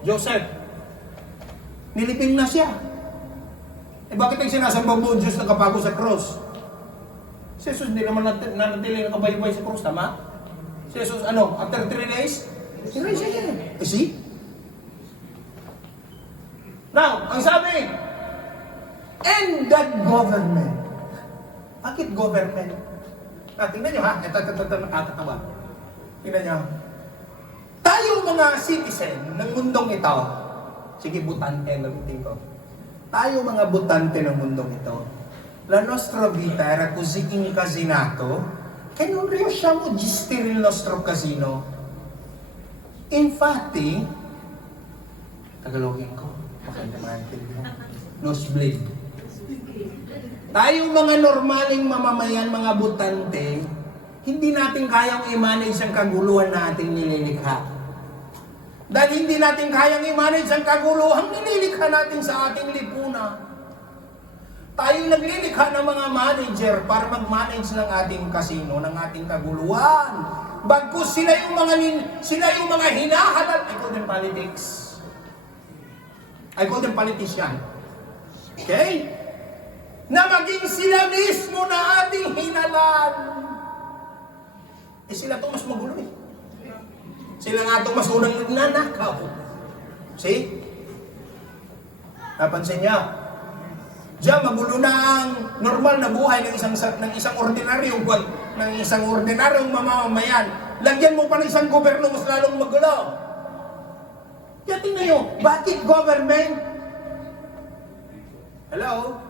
Joseph. Niliping na siya. Eh bakit ang sinasamba mo Diyos nakabago sa cross? Si Jesus hindi naman nanatili nakabayubay sa cross, tama? Si Jesus, after 3 days, sinray siya yan. Eh see? Now, ang sabi, and that government. Bakit government? Tingnan nyo ha, ito nakakatawa. Tingnan nyo. Tayo mga citizen ng mundong ito, sige, butante, nabitin ko. Tayo mga butante ng mundong ito, la nostra vita era così incasinato che non riusciamo a gestire il nostro casino. Infatti, Tagalogin ko, makanda maintindihan, nosebleed. Tayo mga normaling mamamayan, mga butante, hindi natin kayang i-manage ang kaguluhan na ating nililikha. Dahil hindi natin kayang i-manage ang kaguluhang nililikha natin sa ating lipunan. Tayo naglilikha ng mga manager para mag-manage ng ating kasino, ng ating kaguluhan. Bagkus sila yung mga hinahalal. I call them politics. I call them politician. Okay? Na maging sila mismo na ating hinalan. Eh sila to mas magulo eh. Sila nga itong mas unang nagnanakaw. See? Napansin niya? Diyan, magulo na ang normal na buhay ng isang ordinaryong mamamayan. Lagyan mo pa ng isang gobyerno, mas lalong magulo. Kaya tingnan nyo, bakit government? Hello?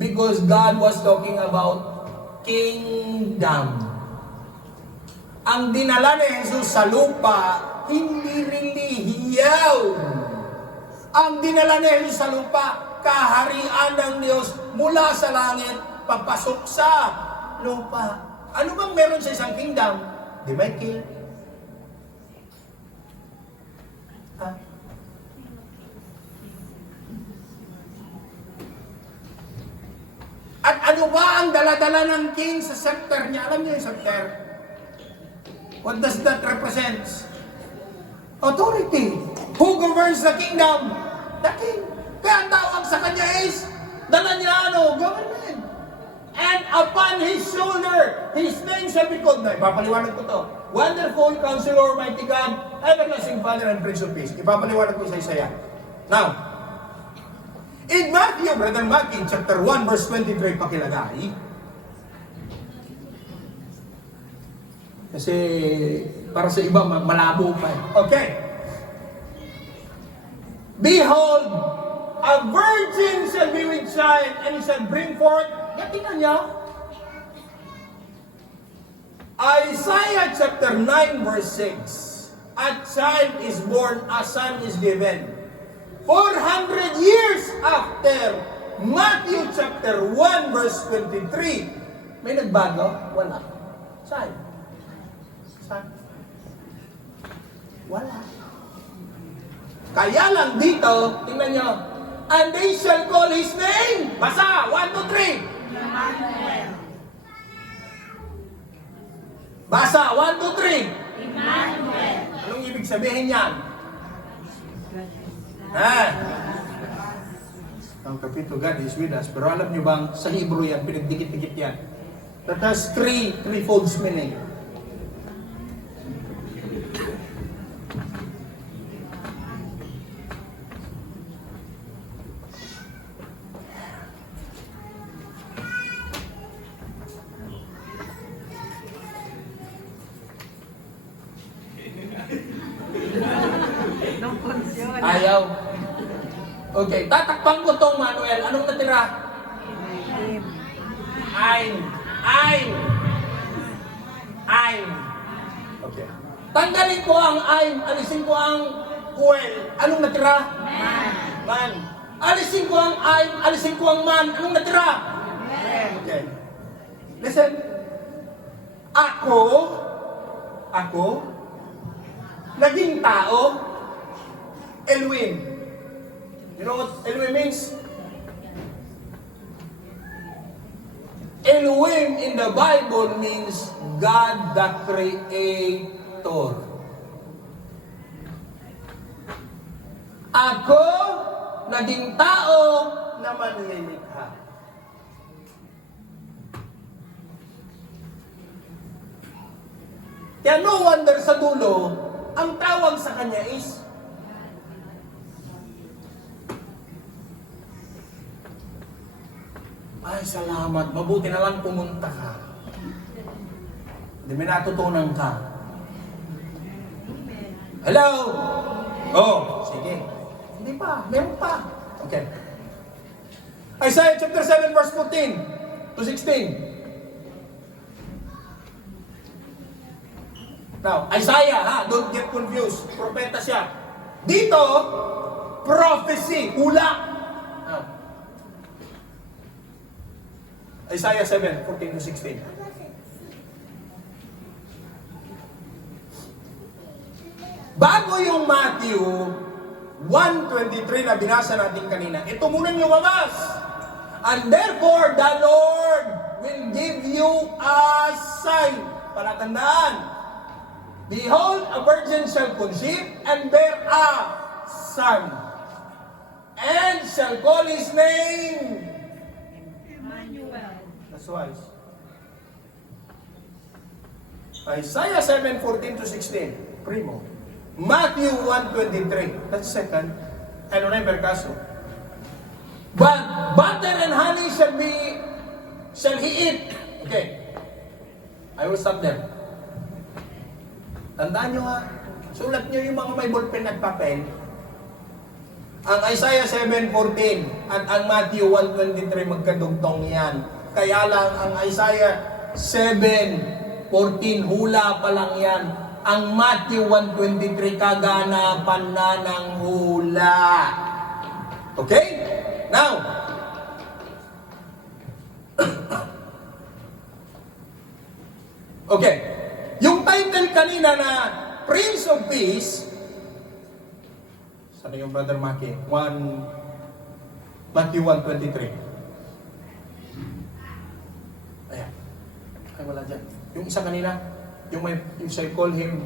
Because God was talking about kingdom. Ang dinala ni Jesus sa lupa, hindi relihiyaw. Ang dinala ni Jesus sa lupa, kaharian ng Diyos mula sa langit, papasok sa lupa. Ano bang meron sa isang kingdom? Di ba king? At ano ba ang daladala ng king sa scepter niya? Alam niyo yung scepter? What does that represent? Authority. Who governs the kingdom? The king. Kaya ang tawag sa kanya is, dala niya government. And upon his shoulder, his name shall be called. Ipapaliwanag ko to. Wonderful Counselor, Mighty God, Everlasting Father, and Prince of Peace. Ipapaliwanag ko sa Isaiah. Now, in Matthew, Brother Matthew, chapter 1, verse 23, pakilagay. Kasi para sa iba, malabo pa. Okay. Behold, a virgin shall be with child, and he shall bring forth, tingnan niya, Isaiah chapter 9 verse 6, a child is born, a son is given. 400 years after Matthew chapter 1 verse 23, may nagbago? Wala. Child. Wala. Kaya lang dito, tingnan nyo, and they shall call his name. Basa, 1, 2, 3. Basa, 1, 2, 3. Emmanuel. Anong ibig sabihin yan? Ang kapito, God is with us. Pero alam nyo bang, sa Hebrew yan, pinagdikit-dikit yan. That has three-fold meaning. Ayaw. Okay, tatakpan ko tong Manuel. Anong natira? Ain. Okay. Tanggalin ko ang ain. Alisin ko ang kuel. Anong natira? Man. Alisin ko ang ain. Alisin ko ang man. Anong natira? Okay. Listen. Ako, naging tao, Elohim. You know what Elohim means? Elohim in the Bible means God the Creator. Ako, naging tao na manlilikha. Kaya no wonder sa dulo, ang tawag sa kanya is ay, salamat. Mabuti na lang pumunta ka. Hindi may natutunan ka. Hello? Oh, sige. Hindi pa. Meron pa. Okay. Isaiah chapter 7 verse 14 to 16. Now, Isaiah, don't get confused. Propeta siya. Dito, prophecy, hula. Now, Isaiah 7, 14 to 16. Bago yung Matthew 1:23 na binasa natin kanina, ito muna yung lumabas. And therefore, the Lord will give you a sign. Palatandaan. Behold, a virgin shall conceive and bear a son, and shall call his name Emmanuel. That's wise. Isaiah 7:14 to 16. Primo. Matthew 1:23. That's second. Ano na yung perkaso? But butter and honey shall he eat. Okay. I will stop there. Tandaan nyo ha, sulat nyo yung mga may ballpen at papel. Ang Isaiah 7:14 at ang Matthew 1:23 magkadugtong yan. Kaya lang ang Isaiah 7:14 hula pa lang yan. Ang Matthew 1:23 kaganapan na ng hula. Okay? Now, okay. Yung title kanina na Prince of Peace, sana yung Brother Maki? Matthew 1:23. Ayan. Ay, wala dyan. Yung isa kanina, yung shall call him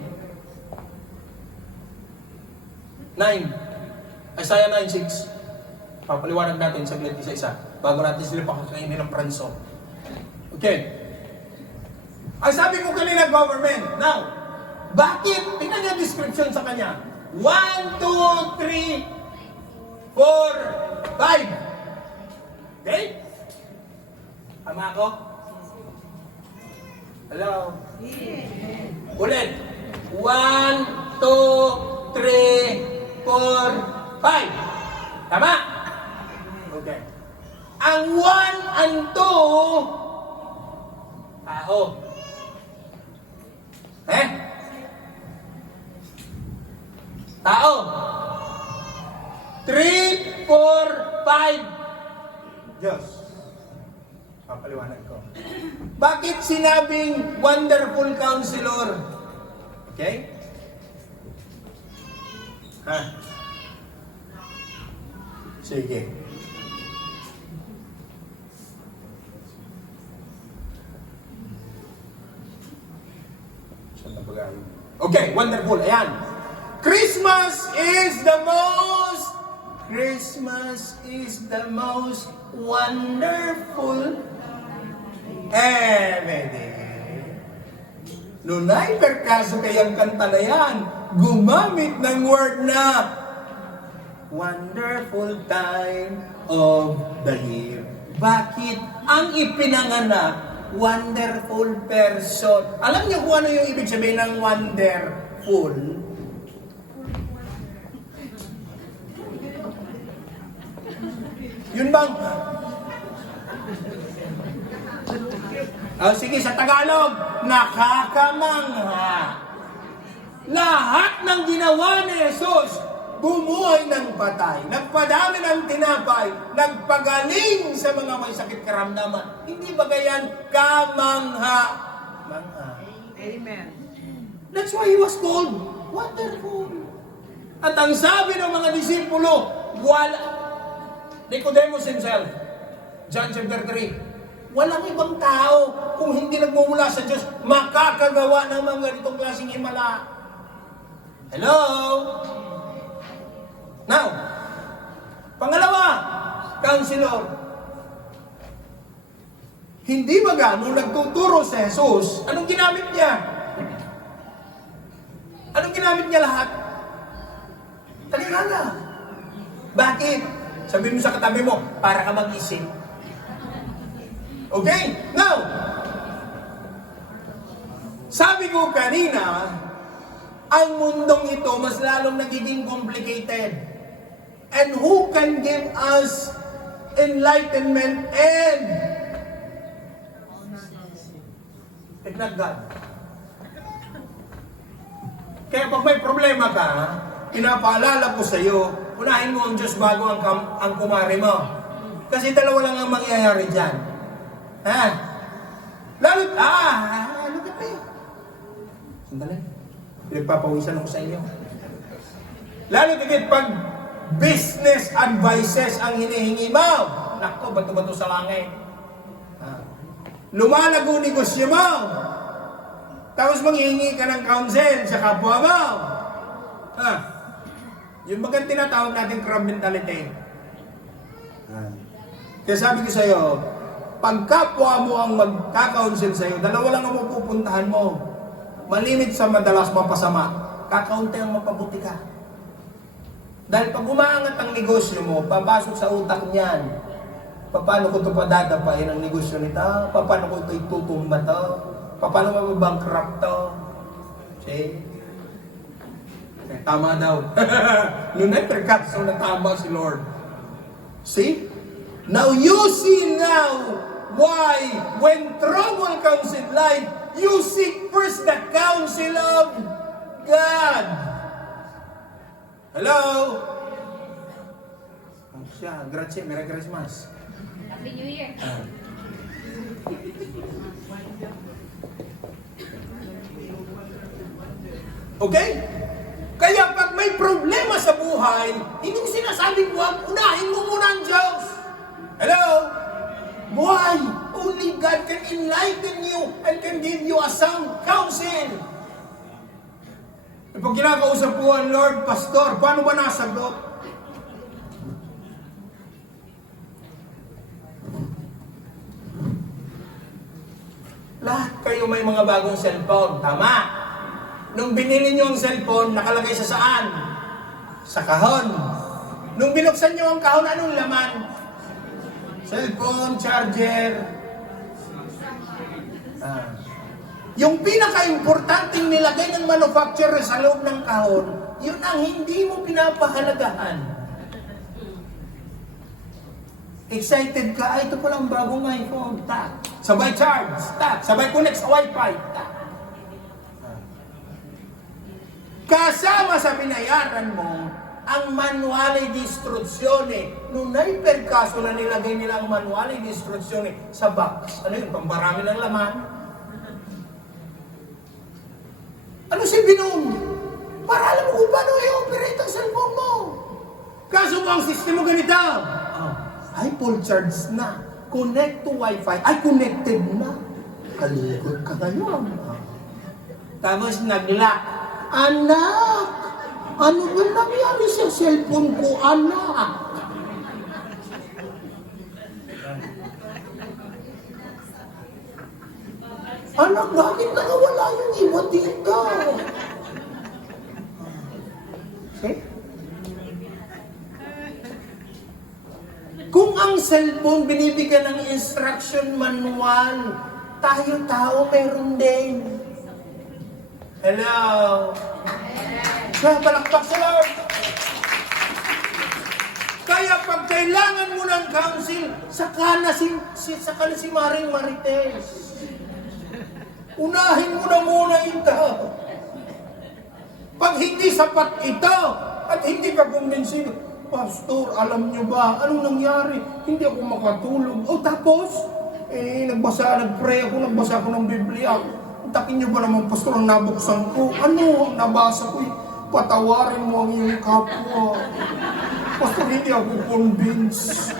9. Isaiah 9:6. Papaliwanag natin saglit isa-isa bago natin sila pakakainin ng pranso. Okay. Ay sabi ko kanina, government. Now, bakit? Tingnan niyo description sa kanya. 1, 2, 3, 4, 5. Okay? Tama ako? Hello? Ulit. 1, 2, 3, 4, 5. Tama? Okay. Ang 1 and 2, tao. Tao. 3, 4, 5. Diyos. Papaliwanag ko. Bakit sinabing wonderful counselor? Okay? Sige. Okay, wonderful. Ayan. Christmas is the most wonderful everyday. Nunay, per kaso kayang kanta na yan, gumamit ng word na wonderful time of the year. Bakit? Ang ipinanganak, wonderful person. Alam niyo kung ano yung ibig sabihin ng wonderful? Yun bang? Sige, sa Tagalog, nakakamangha. Lahat ng ginawa ni Jesus, bumuhay ng patay, nagpadami ng tinapay, nagpagaling sa mga may sakit karamdaman. Hindi ba gayan kamangha? Mangha. Amen. That's why he was called wonderful. At ang sabi ng mga disipulo, Nicodemus himself, John chapter 3, walang ibang tao kung hindi nagmumula sa Diyos makakagawa ng mga ganitong klaseng himala. Hello? Now, pangalawa, counselor. Hindi ba nung nagtuturo si Jesus, anong ginamit niya? Anong ginamit niya lahat? Talikala. Bakit? Sabi mo sa katabi mo, para ka mag-isip. Okay? Now, sabi ko kanina, ang mundong ito mas lalong nagiging complicated. And who can give us enlightenment and if not God? Kaya pag may problema ka, pinapaalala ko sa iyo, unahin mo ang Diyos bago ang kumari mo. Kasi dalawa lang ang mangyayari dyan. Ha? Look at me. Sandali. Pinagpapawisan ako sa inyo. Lalo tigit pag business advices ang hinihingi mo. Nakko, bato-bato sa langit. Lumalago negosyo mo. Tapos manghihingi ka ng counsel sa kapwa mo. Yung bagang tinatawag natin crab mentality. Kaya sabi ko sa iyo, pag kapwa mo ang magka-counsel sa iyo, dalawa lang ang mapupuntahan mo. Malimit sa madalas mapasama, kakaunti ang mapabuti ka. Dahil pag umaangat ang negosyo mo, papasok sa utak niyan. Paano ko ito padadapain ang negosyo nito? Paano ko ito itutumba to? Paano mababankrupt to? See? Tama daw. Lunay perkatso na tama si Lord. See? Now you see now why when trouble comes in life, you seek first the counsel of God. Hello? Grazie, Merry Christmas. Happy New Year. Okay? Kaya pag may problema sa buhay, hindi mo sinasabing huwag, unahin mo muna ang Diyos. Hello? Why? Only God can enlighten you and can give you a sound counsel. E pag kinakausap po ang Lord, Pastor, paano ba nasagot? Lahat kayo may mga bagong cellphone, tama? Nung binili nyo ang cellphone, nakalagay sa saan? Sa kahon. Nung binuksan nyo ang kahon, anong laman? Cellphone, charger. Yung pinaka-importanting nilagay ng manufacturer sa loob ng kahon, yun ang hindi mo pinapahalagahan. Excited ka, ito pala ang bagong iPhone, tak. Sabay charge, tak. Sabay connect sa Wi-Fi, tak. Kasama sa binayaran mo, ang manuale di istruksyon nung naipel kaso na nilagay nila ang manuale di istruksyon sa box. Ano yun? Pambarami ng laman? Ano si Binom? Para alam mo kung paano i-operate ang cellphone mo. Kaso mo ang system mo ganito. Ay, full charge na. Connect to Wi-Fi. Ay, connected na. Kalikot ka ngayon. Tapos nag-lock. Anak! Ano ba nangyari sa cellphone ko, anak? Anak, bakit nakawala yung iba dito? Okay? Kung ang cellphone binibigyan ng instruction manual, tayo tao meron din. Hello? Kaya palakpak sa Lord. Kaya pag kailangan mo ng counsel, saka na si Maring Marites. Unahin mo na muna ito. Pag hindi sapat ito, at hindi ka kumbinsido, Pastor, alam niyo ba, anong nangyari? Hindi ako makatulog. O tapos, nagpray ako ng Biblia. Takin niyo ba naman, Pastor, ang nabuksan ko? Ano ang nabasa ko? Patawarin mo ang iyong kapwa. Pastor, hindi ako convinced.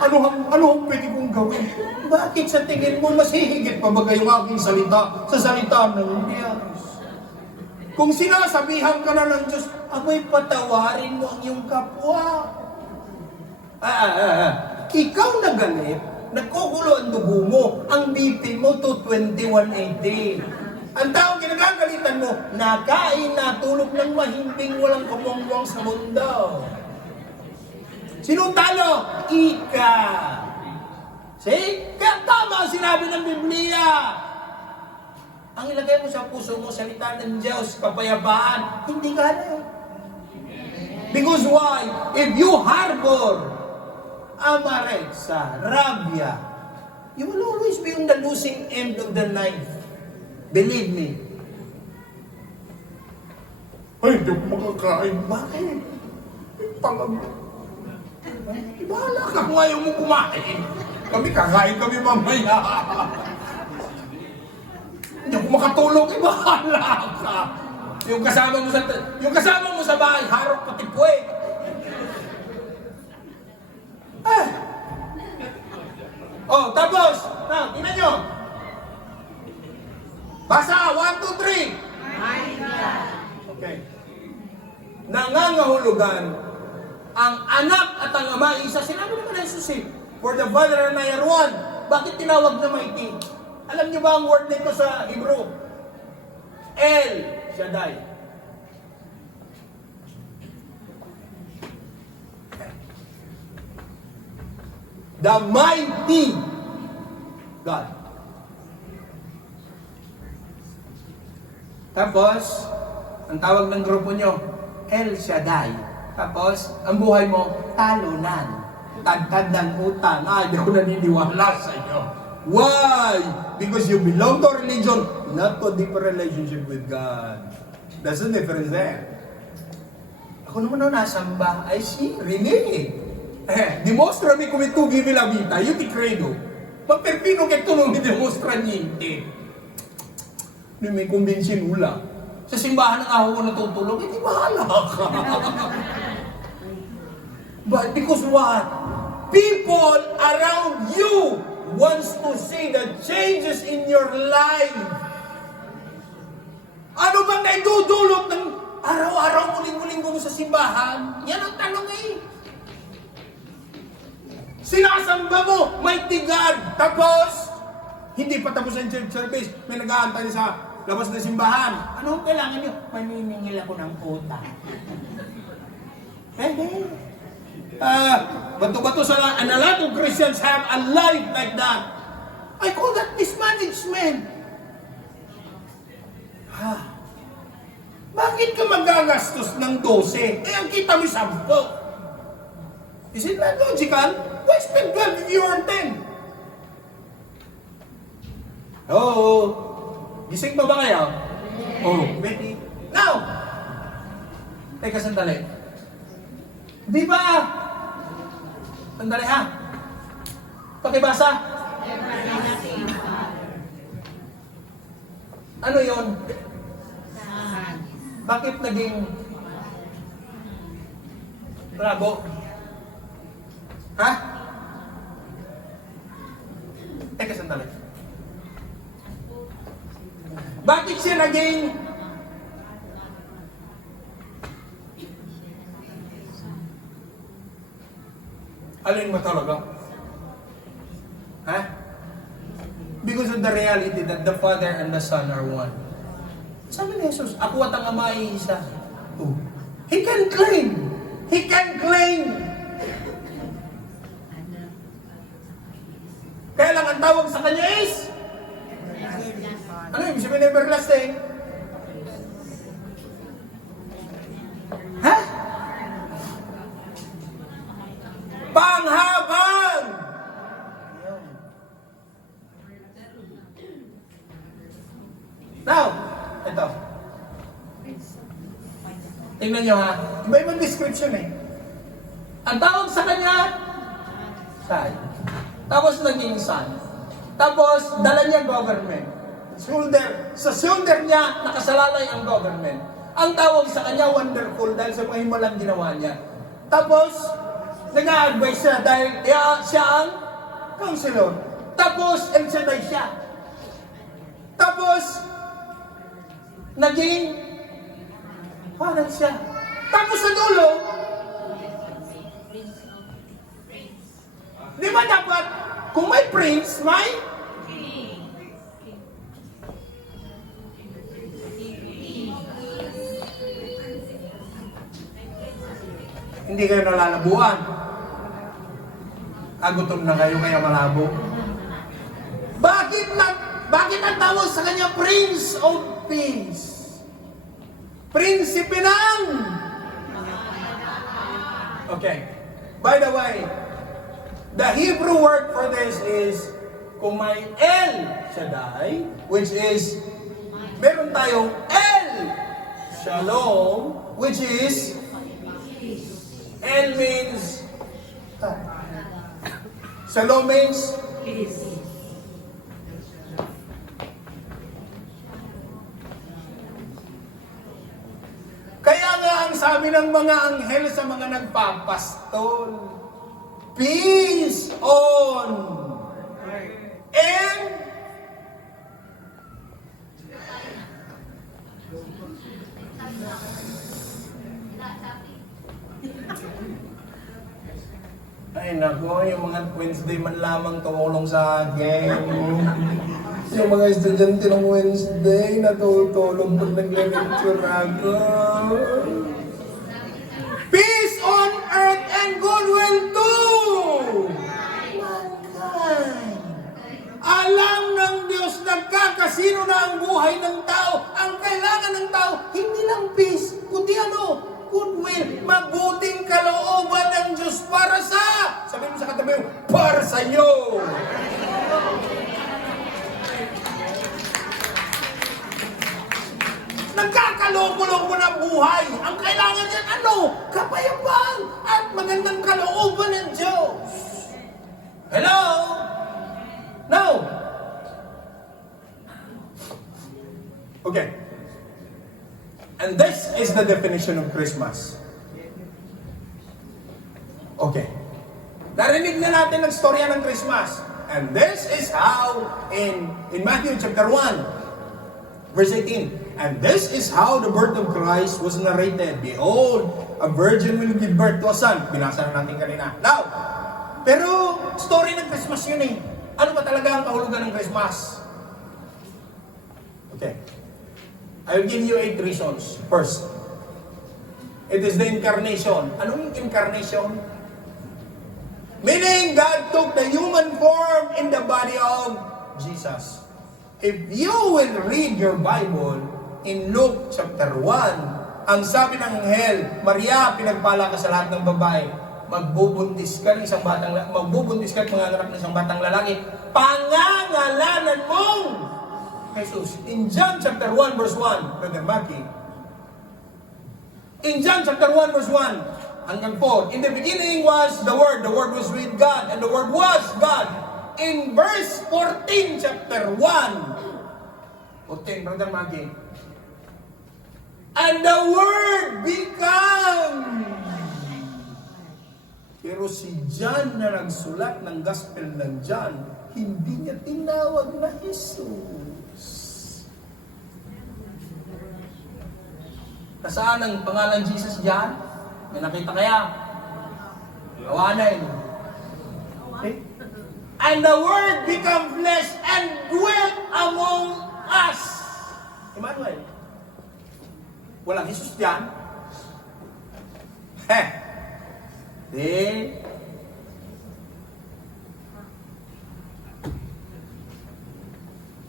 Ano ang pwede kong gawin? Bakit sa tingin mo mas hihigit pa bagay yung aking salita sa salita ng Diyos? Kung sinasabihan ka na ng Diyos, ako'y patawarin mo ang iyong kapwa. Ikaw na galit, nagkukulo ang dugo mo, ang BP mo to 2180. Ang taong kinagagalitan mo, nakain, natulog ng mahimbing walang kumungwang sa mundo. Sinong talo? Ika. See? Kaya tama ang sinabi ng Biblia. Ang ilagay mo sa puso mo, salita ng Diyos, kapayapaan, hindi gano'n. Because why? If you harbor amaresa, rabia, you will always be on the losing end of the knife. Believe me. Ay, hindi ako makakain. Bakit? Bahala ka kung ayaw mo kumain. Kami kakain kami mamaya. Hindi ako makatulog, bahala ka. Yung kasama mo sa bahay, harap pati puwet. Oh, tapos, tingnan nyo. Basa, 1, 2, 3. Okay. Nangangahulugan ang anak at ang ama, isa. Sinabi naman ng Jesus, for the Father and I are one. Bakit tinawag na mighty? Alam niyo ba ang word nito sa Hebrew? El Shaddai. The mighty God. Tapos, ang tawag ng grupo nyo, El Shaddai. Tapos, ang buhay mo, talunan. Tagtad ng utang. Hindi ako naniniwala sa inyo. Why? Because you belong to a religion, not to a deeper relationship with God. That's the difference there. Ako naman nasamba. I see, really. Dimostrami come tu vivi la vita, io ti credo. Ma perfino che tu non mi dimostra niente. Non mi convinci nulla. Sa simbahan ng ako natutulog, hindi bahala ka. But because what? People around you wants to see the changes in your life. Ano bang naidudulot ng araw-araw muling-muling mo sa simbahan? Yan ang tanong eh. Sinasamba mo, mighty God. Tapos, hindi pa tapos ang church service. May nag-aantay sa labas ng simbahan. Ano ang kailangan nyo? Maniningil ako ng utang. Bato-bato sa and a lot of Christians have a life like that. I call that mismanagement. Bakit ka magagastos ng 12? Ang kita mo 10. Is it not logical? Why spend 12 if you earn 10? Oh, gising pa ba kayo? Oh, ready? Now! Teka, sandali. Di ba? Sandali ha. Pakibasa. Ano yon? Bakit naging bravo? Ha? Teka, sandali. Bakit siya naging Alin mo talaga? Ha? Because of the reality that the Father and the Son are one. Sabi ni Jesus, ako at ang Ama ay isa. Oh. He can claim. He can claim. Kaya lang ang tawag sa kanya is, ano yung sabihin na everlasting? Ha? Panghabang! Now, ito. Tingnan nyo ha. Iba-ibang description eh. Ang tawag sa kanya, Son. Tapos naging Son. Tapos, dala niya government. Sa shoulder niya, nakasalalay ang government. Ang tawag sa kanya, wonderful, dahil sa mga himalang ginawa niya. Tapos, nag-a-advise siya dahil siya ang counselor. Tapos, El Shaddai siya. Tapos, naging parang siya. Tapos sa dulo, di ba dapat, kung may prince, may hindi kayo nalalabuan. Gutom na kayo kaya malabo. Bakit ang tawag sa kanya Prince of Peace? Prinsipe ng... Okay. By the way, the Hebrew word for this is kung may El Shaddai, which is meron tayong El Shalom, which is El means Shalom means peace. Kaya nga ang sabi ng mga anghel sa mga nagpapastol, peace on and ay nako, yung mga Wednesday man lamang tumulong sa akin. Yung mga estudyante ng Wednesday natutulog pag nagre-lecture ako. Peace on earth and goodwill to mankind. Alam ng Diyos, nagkakasino na ang buhay ng tao. Ang kailangan ng tao, hindi lang peace, kundi ano? Goodwill, mabuting kalooban ng Diyos para sa, sabihin mo sa katabi mo, para sa iyo. Nagkakaloko-loko ng buhay. Ang kailangan niyan, ano? Kapayapaan at magandang kalooban ng Diyos. Hello? No? Okay. And this is the definition of Christmas. Okay. Narinig na natin ang storya ng Christmas. And this is how in Matthew chapter 1, verse 18. And this is how the birth of Christ was narrated. Behold, a virgin will give birth to a son. Binasa na natin kanina. Now, pero story ng Christmas yun eh. Ano ba talaga ang kahulugan ng Christmas? Okay. I will give you 8 reasons. First, it is the incarnation. Anong incarnation? Meaning, God took the human form in the body of Jesus. If you will read your Bible in Luke chapter 1, ang sabi ng anghel, Maria, pinagpala ka sa lahat ng babae. Magbubuntis ka ng isang batang magbubuntis ka at manganganak ng isang batang lalaki. Pangangalanan mong Jesus. In John chapter 1 verse 1, Brother Maki. In John chapter 1 verse 1 hanggang 4, in the beginning was the Word was with God, and the Word was God. In verse 14 chapter 1, 14, Brother Maki. And the Word became. Pero si John na nagsulat ng Gospel ng John, hindi niya tinawag na Jesus. Nasaan ang pangalan Jesus dyan? May nakita kaya? Gawanan. Okay? And the Word became flesh and dwelt among us. Emmanuel. Walang Jesus dyan.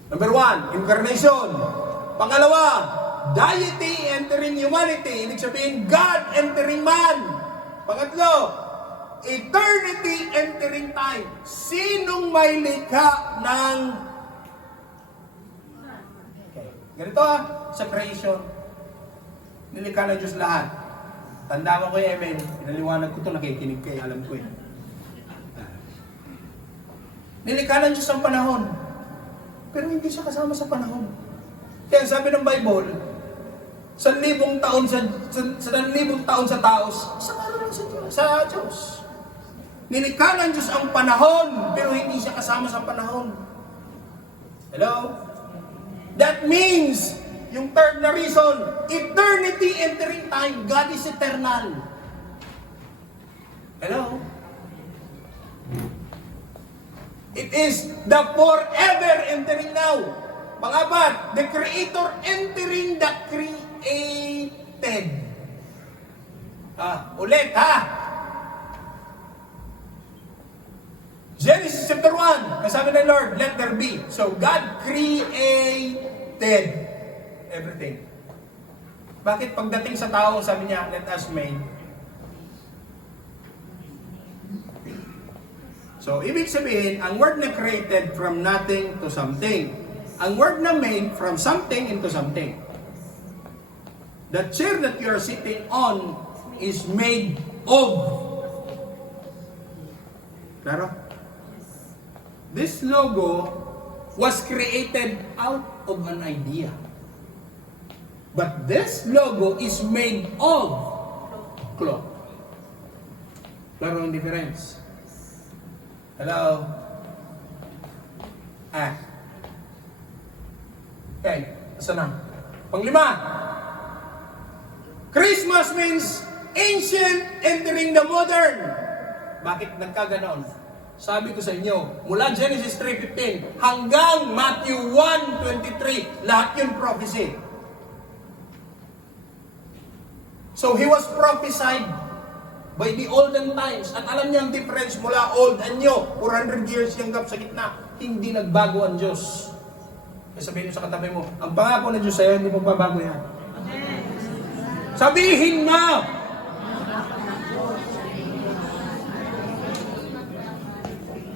Number one, incarnation. Pangalawa, deity entering humanity. Ibig sabihin, God entering man. Pangatlo, eternity entering time. Sinong may likha ng... Okay. Ganito sa creation. Nilikha ng Diyos lahat. Tanda mo ko yung amen. Pinaliwanag ko ito, nakikinig kayo, alam ko eh. Nilikha ng Diyos ang panahon. Pero hindi siya kasama sa panahon. Kaya sabi ng Bible, 1,000 taon sa 1,000 taon sa tao, isang araw lang sa Diyos. Nilikha ng Diyos ang panahon, pero hindi siya kasama sa panahon. Hello? That means, yung third na reason, eternity entering time. God is eternal. Hello? It is the forever entering now. Pangapat, the Creator entering the created. Ulit ha. Genesis chapter 1, kasabi ng Lord, let there be. So God created everything. Bakit pagdating sa tao, sabi niya, let us make? So, ibig sabihin, ang word na created from nothing to something. Ang word na made from something into something. The chair that you are sitting on is made of. Claro? This logo was created out of an idea. But this logo is made of cloth. Claro ang difference. Hello? Okay, asa na? Panglima. Christmas means ancient entering the modern. Bakit nagkaganoon? Sabi ko sa inyo, mula Genesis 3:15 hanggang Matthew 1:23, lahat yun prophecy. So he was prophesied by the olden times. At alam niyo ang difference mula old and new. 400 years yung gap sa gitna. Hindi nagbago ang Diyos. Kaya sabihin niyo sa katabi mo, ang pangako ng Diyos sa'yo, hindi magbabago yan. Sabihin mo!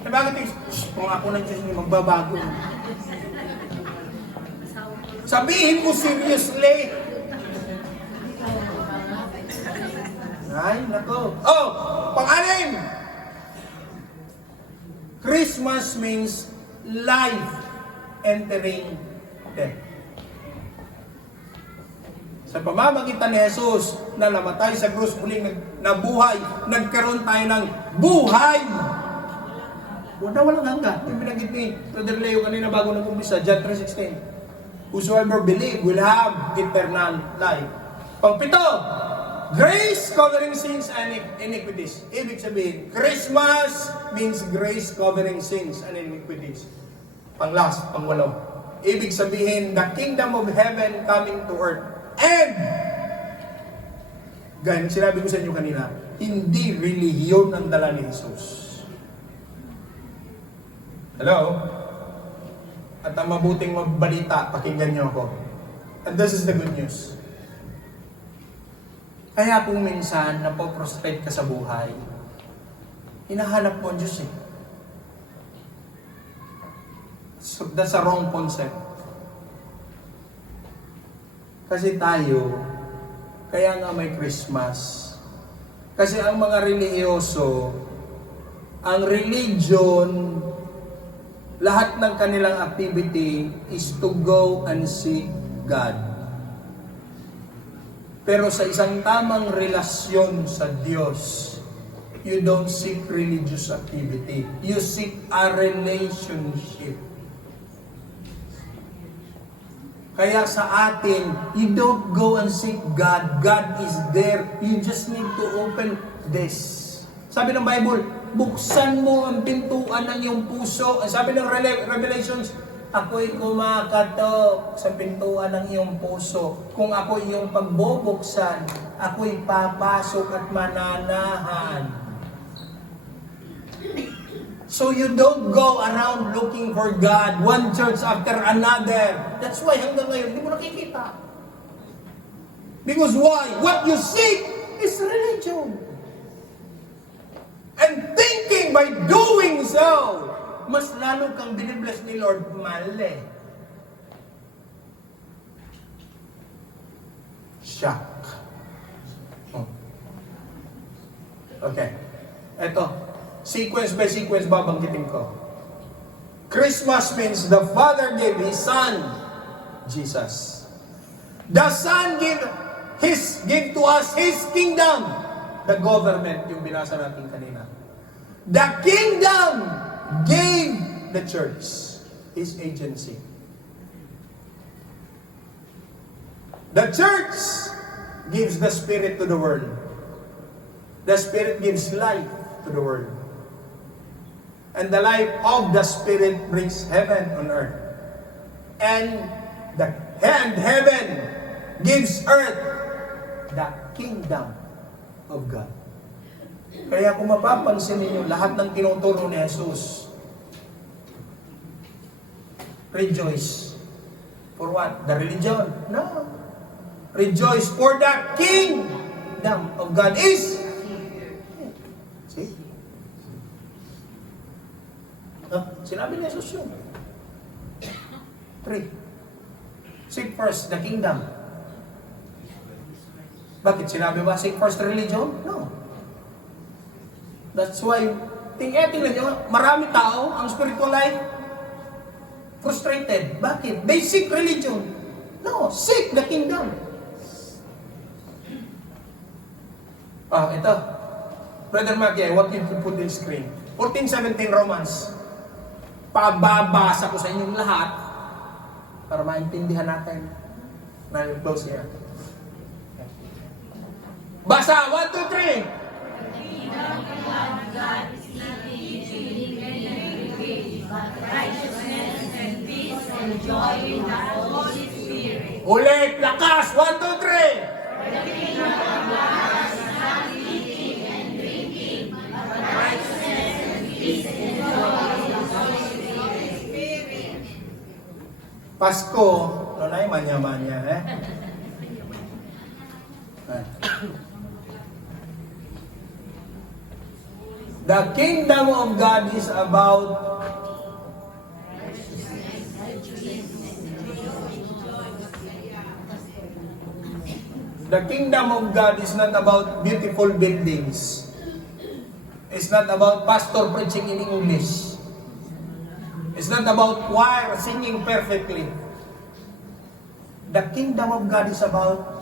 Eh bakit yung pangako ng Diyos hindi magbabago? Sabihin mo seriously! Ay, nako. Oh, pang-anim. Christmas means life entering death. Sa pamamagitan ni Jesus na namatay sa krus, muling nabuhay, nagkaroon tayo ng buhay. Walang hanggan. Yung binanggit ni Brother Leo kanina bago nag-umpisa, John 3:16. Whosoever believe will have eternal life. Pang-pito, grace covering sins and iniquities. Ibig sabihin, Christmas means grace covering sins and iniquities. Pang-last, pang-walo. Ibig sabihin, the kingdom of heaven coming to earth. And, gaya, sinabi ko sa inyo kanina, hindi relihiyon ang dala ni Jesus. Hello? At ang mabuting magbalita, pakinggan niyo ako. And this is the good news. Kaya kung minsan napoprostrate ka sa buhay, hinahanap mo ang Diyos eh. So that's a wrong concept. Kasi tayo, kaya nga may Christmas. Kasi ang mga relihiyoso, ang religion, lahat ng kanilang activity is to go and seek God. Pero sa isang tamang relasyon sa Diyos, you don't seek religious activity. You seek a relationship. Kaya sa atin, you don't go and seek God. God is there. You just need to open this. Sabi ng Bible, buksan mo ang pintuan ng iyong puso. Ang sabi ng Revelations, ako'y kumakatok sa pintuan ng iyong puso. Kung ako iyong pagbubuksan, ako'y papasok at mananahan. So you don't go around looking for God, one church after another. That's why hanggang ngayon, hindi mo nakikita. Because why? What you seek is religion. And thinking by doing so, mas lalo kang binibless ni Lord, mali. Shock. Oh. Okay. Ito, sequence by sequence babanggitin ko. Christmas means the Father gave His Son, Jesus. The Son gave to us His kingdom. The government, yung binasa natin kanina. The kingdom gave the church His agency. The church gives the Spirit to the world. The Spirit gives life to the world. And the life of the Spirit brings heaven on earth. And heaven gives earth the kingdom of God. Kaya kung mapapansin ninyo, lahat ng tinuturo ni Jesus, rejoice. For what? The religion? No. Rejoice for the kingdom of God is... See? Sinabi ni Jesus yun. 3. Seek first the kingdom. Bakit? Sinabi ba, seek first religion? No. That's why, tingnan nyo, marami tao, ang spiritual life, frustrated. Bakit? They seek religion. No, seek the kingdom. Ito. Brother Maggie, I want you to put in screen. 14:17 Romans. Pababasa ko sa inyong lahat para maintindihan natin. Na yung close here. Basa! 1, 2, 3! Ulit! Lakas! 1, 2, 3! Pasko, nonay manya-manya, The kingdom of God is about the kingdom of God is not about beautiful buildings. It's not about pastor preaching in English. It's not about choir singing perfectly. The kingdom of God is about,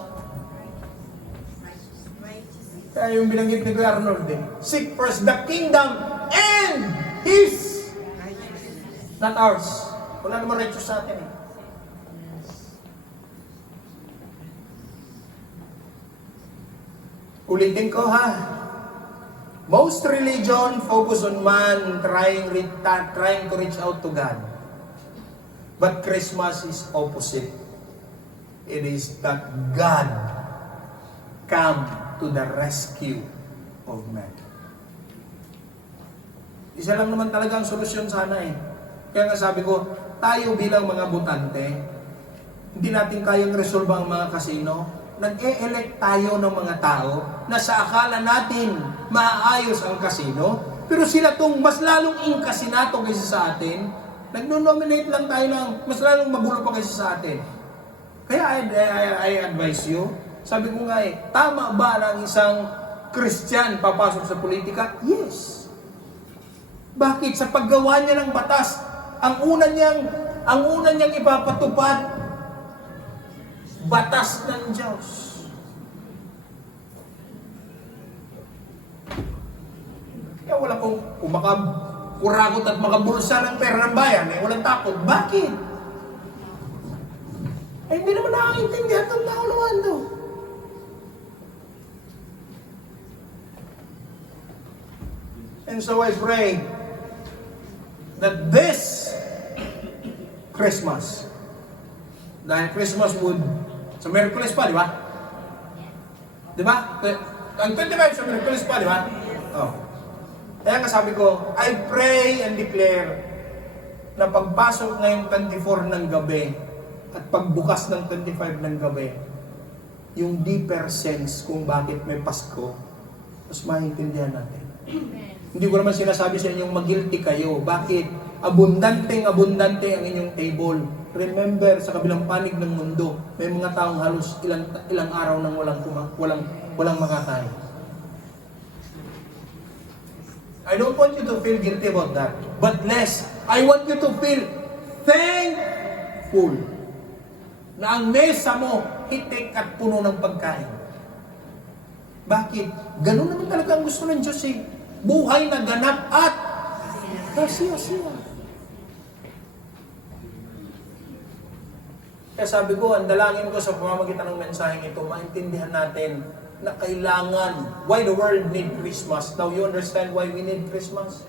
kaya yung binanggit ni Kuya Arnold seek first the kingdom and His, not ours. Wala naman righteous sa atin Ulitin ko Most religion focus on man trying to reach out to God. But Christmas is opposite. It is that God come to the rescue of man. Isa lang naman talaga ang solusyon sana Kaya nga sabi ko, tayo bilang mga botante, hindi natin kayang resolve ang mga kasino. Nag-e-elect tayo ng mga tao na sa akala natin maayos ang kasino, pero sila tong mas lalong inkasinato kaysa sa atin, nagno-nominate lang tayo ng mas lalong magulo pa kaysa sa atin. Kaya I advise you, sabi ko nga tama ba na isang Christian papasok sa politika? Yes. Bakit? Sa paggawa niya ng batas, ang una niyang ipapatupad, batas ng Diyos. Kaya wala kung makakuragot at makabulsa ng pera ng bayan, walang takot. Bakit? Hindi naman nakakaintindihan ng tao naman to. And so I pray that this Christmas, dahil Christmas would, sa Miyerkules pa, di ba? Di ba? Ang 25 sa Miyerkules pa, di ba? Oh. Kaya nga sabi ko, I pray and declare na pagpasok ngayong 24 ng gabi at pagbukas ng 25 ng gabi, yung deeper sense kung bakit may Pasko, mas maintindihan natin. Hindi ko naman sinasabi sa inyong mag-guilty kayo. Bakit? Abundante ang inyong table. Remember, sa kabilang panig ng mundo, may mga taong halos ilang araw nang walang makakain. I don't want you to feel guilty about that. But less, I want you to feel thankful na ang mesa mo hitik at puno ng pagkain. Bakit? Ganun naman talaga ang gusto ng Diyos eh. Buhay na ganap at kasiya-siya. Kaya sabi ko, ang dalangin ko sa pamamagitan ng mensaheng ito, maintindihan natin na kailangan, why the world need Christmas. Now you understand why we need Christmas?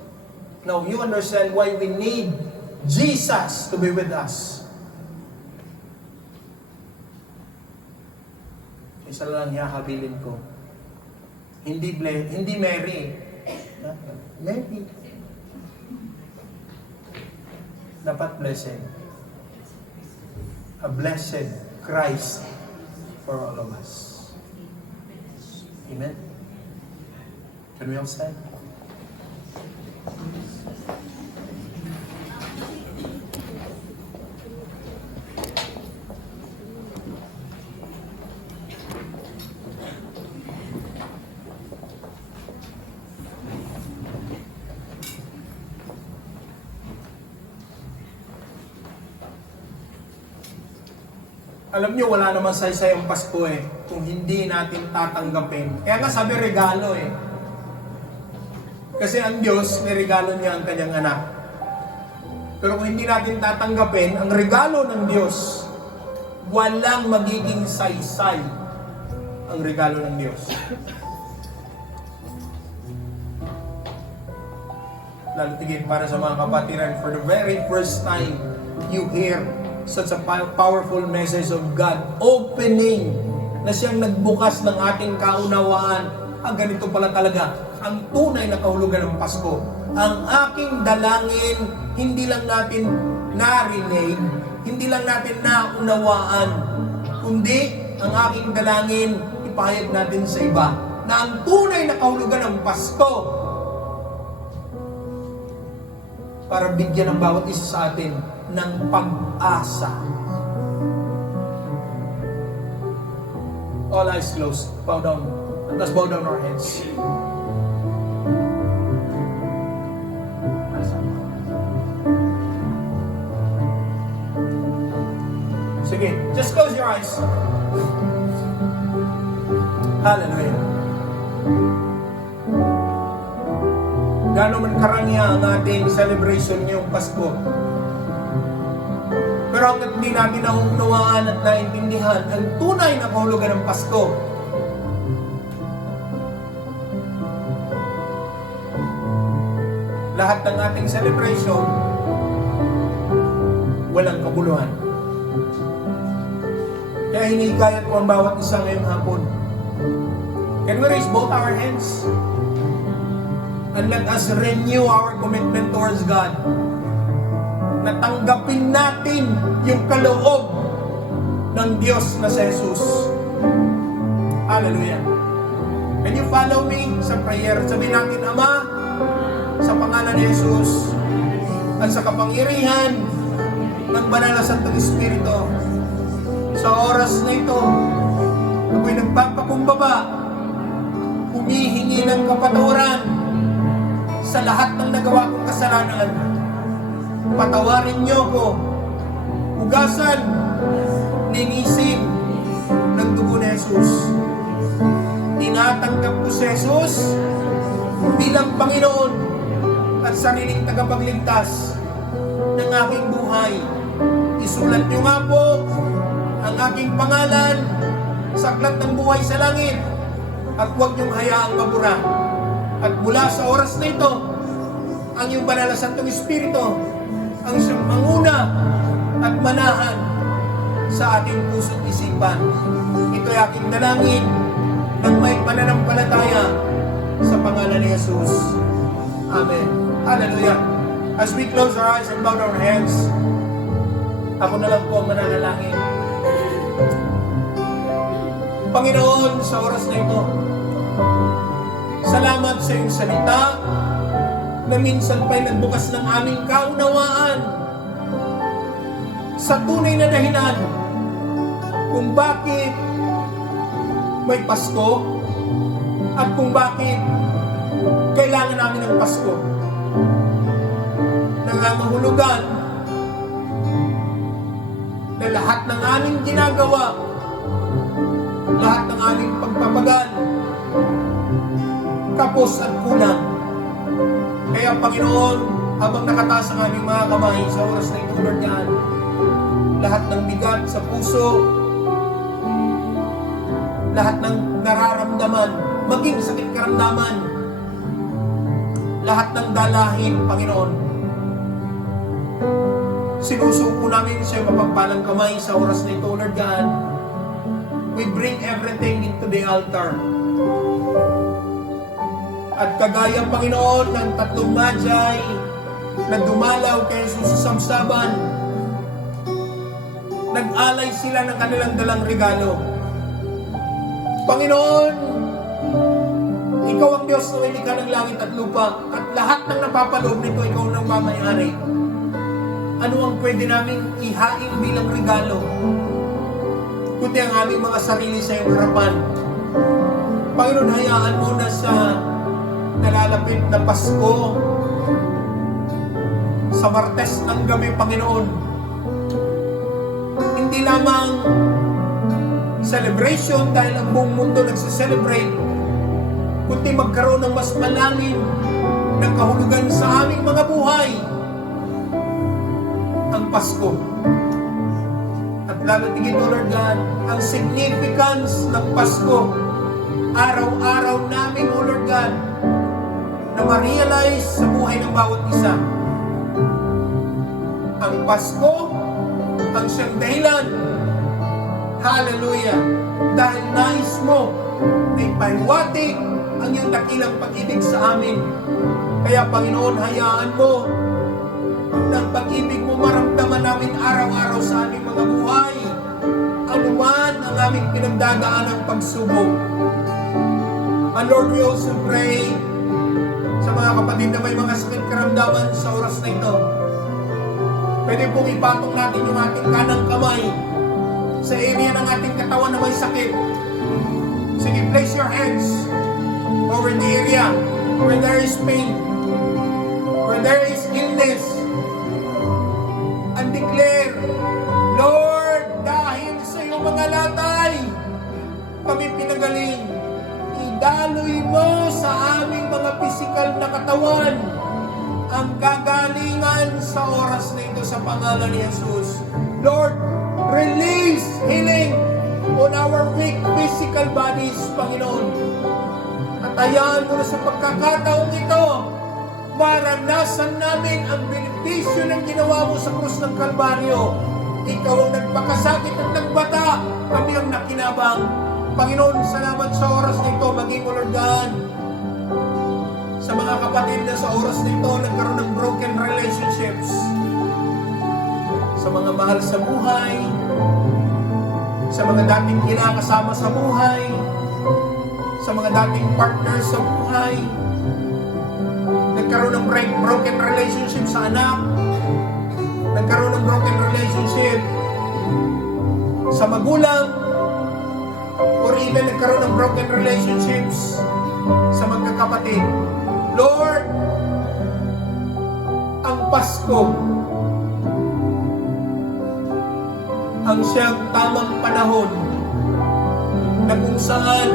Now you understand why we need Jesus to be with us. Isa lang hahabilin ko. Hindi Mary. Mary. Dapat blessed. A blessed Christ for all of us. Amen. Can we all stand? Alam nyo, wala naman saysay ang Pasko eh, kung hindi natin tatanggapin. Kaya nga sabi regalo eh. Kasi ang Diyos, niregalo niya ang kanyang anak. Pero kung hindi natin tatanggapin, ang regalo ng Diyos, walang magiging saysay ang regalo ng Diyos. Lalo tigil para sa mga kapatiran, for the very first time, you hear such a powerful message of God opening na siyang nagbukas ng ating kaunawaan. Ganito pala talaga ang tunay na kahulugan ng Pasko. Ang aking dalangin, hindi lang natin narinig, hindi lang natin naunawaan, kundi ang aking dalangin, ipahayag natin sa iba na ang tunay na kahulugan ng Pasko para bigyan ng bawat isa sa atin ng pag-asa. All eyes closed. Bow down. Let's bow down our heads. Sige, just close your eyes. Hallelujah. Gano'n man karangya ang ating celebration ngayong Pasko. Pero hanggat hindi natin naunawaan at naintindihan ang tunay na kahulugan ng Pasko, lahat ng ating celebration, walang kabuluhan. Kaya hinihikayat ko ang bawat isa ngayong hapon. Can we raise both our hands? And let us renew our commitment towards God. Natanggapin natin yung kaloob ng Diyos na si Jesus. Hallelujah. Can you follow me sa prayer? Sabihin natin, Ama, sa pangalan ni Jesus at sa kapangyarihan ng Banal na Santong Espiritu, sa oras na ito, ako'y nagpapakumbaba, humihingi ng kapatawaran sa lahat ng nagawa kong kasalanan. Patawarin niyo ko, hugasan, linisin ng dugo ni Jesus. Tinatanggap ko si Jesus bilang Panginoon at sariling tagapagligtas ng aking buhay. Isulat niyo nga po ang aking pangalan sa aklat ng buhay sa langit at huwag niyong hayaang mabura. At mula sa oras na ito, ang iyong banal na Santong Espiritu ang siyang manguna at manahan sa ating puso't isipan. Ito'y aking dalangin ng may pananampalataya sa pangalan ni Jesus. Amen. Hallelujah. As we close our eyes and bow our heads, ako na lang po ang mananalangin. Panginoon, sa oras na ito, salamat sa iyong salita na minsan pa'y nagbukas ng aming kaunawaan sa tunay na dahilan kung bakit may Pasko at kung bakit kailangan namin ng Pasko. Nangangahulugan na lahat ng aming ginagawa, lahat ng aming pagpapagal, kapos at kulang. Kaya Panginoon, habang nakataas ang aming mga kamay sa oras na ito, Lord God, lahat ng bigat sa puso, lahat ng nararamdaman, maging sakit karamdaman, lahat ng dalahin, Panginoon, sinusuko namin sa iyong mapagpalang kamay sa oras na ito, Lord God. We bring everything into the altar. At kagaya, Panginoon, ng tatlong Magi na dumalaw kay Jesus sa samsaban, nag-alay sila ng kanilang dalang regalo. Panginoon, Ikaw ang Diyos na lumikha ng langit at lupa, at lahat ng napapaloob nito, Ikaw ang nagmamayari. Ano ang pwede naming ihain bilang regalo, kundi ang aming mga sarili sa iyong harapan? Panginoon, hayaan mo na sa nalalapit na Pasko, sa Martes ng gabi, Panginoon, hindi lamang celebration dahil ang buong mundo nagse-celebrate, kundi magkaroon ng mas malalim na kahulugan sa aming mga buhay, ang Pasko. At lalo tigit, Lord God, ang significance ng Pasko, araw-araw namin, O Lord God, na ma-realize sa buhay ng bawat isa. Ang Pasko, ang siyang dahilan, hallelujah, dahil nais mo na ipaiwatig ang iyong dakilang pag-ibig sa amin. Kaya Panginoon, hayaan mo na ang pag-ibig mo maramdaman namin araw-araw sa aming mga buhay, anuman ang aming pinagdadaan ng pagsubok. And Lord, we also pray sa mga kapatid na may mga sakit karamdaman sa oras na ito. Pwede pong ipatong natin yung ating kanang kamay sa area ng ating katawan na may sakit. Sige, place your hands over the area where there is pain, where there is illness, and declare, Lord, dahil sa iyong mga latay, kami pinagaling. Idaloy mo sa aming mga pisikal na katawan ang kagalingan sa oras na ito sa pangalan ni Jesus. Lord, release healing on our weak physical bodies, Panginoon. At hayaan mo na sa pagkakataong ito, maranasan namin ang benepisyo ng ginawa mo sa krus ng Kalbaryo. Ikaw ang nagpakasakit at nagbata, kami ang nakinabang. Panginoon, salamat sa oras na ito, maging O Lord God, sa mga kapatid na sa oras na ito nagkaroon ng broken relationships, sa mga mahal sa buhay, sa mga dating kinakasama sa buhay, sa mga dating partners sa buhay, nagkaroon ng broken relationship sa anak, nagkaroon ng broken relationship sa magulang, or even nagkaroon ng broken relationships sa magkakapatid. Lord, ang Pasko, ang siyang tamang panahon na kung saan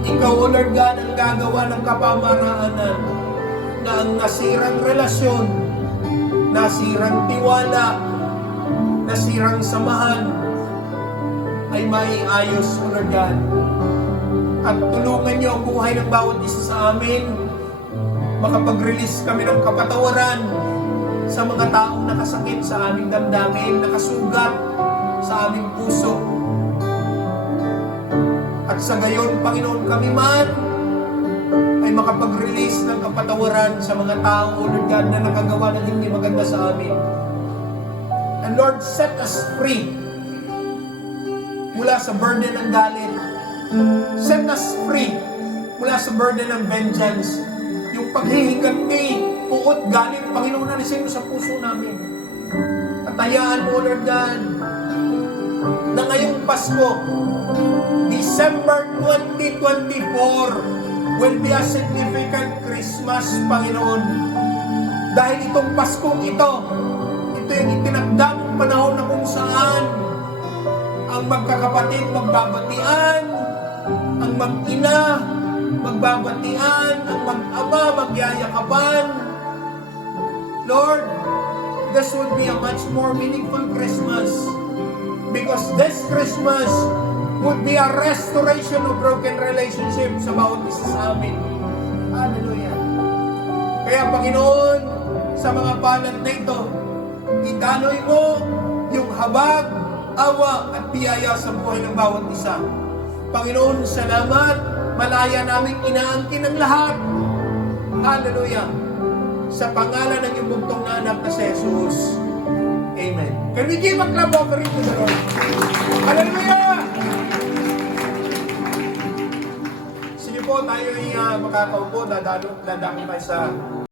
Ikaw, O Lord God, ang gagawa ng kapamaraanan na ang nasirang relasyon, nasirang tiwala, nasirang samahan ay maiayos, O Lord God. At tulungan niyo ang buhay ng bawat isa sa amin makapag-release kami ng kapatawaran sa mga taong nakasakit sa aming damdamin, nakasugat sa aming puso. At sa gayon, Panginoon, kami man ay makapag-release ng kapatawaran sa mga tao, Lord God, na nakagawa ng hindi maganda sa amin. And Lord, set us free mula sa burden ng galit. Set us free mula sa burden ng vengeance. Yung paghihiganti, puot, galit, Panginoon, alisin mo sa puso namin. At hayaan mo, Lord God, na ngayong Pasko, December 2024, will be a significant Christmas, Panginoon. Dahil itong Paskong ito yung itinagdang panahon na kung saan ang magkakapatid magbabatian, ang mag-ina magbabatian, ang mag-ama magyayakapan. Lord, this would be a much more meaningful Christmas because this Christmas would be a restoration of broken relationships sa bawat isa sa amin. Hallelujah. Kaya Panginoon, sa mga banat na ito, idaloy mo yung habag, awa at biyaya sa buhay ng bawat isa. Panginoon, salamat. Malaya namin inaangkin ang lahat. Hallelujah. Sa pangalan ng iyong bugtong na anak na si Jesus. Amen. Can we give a clap offering to the Lord? Hallelujah! Sige po, tayo ay makakaupo. Dadako tayo sa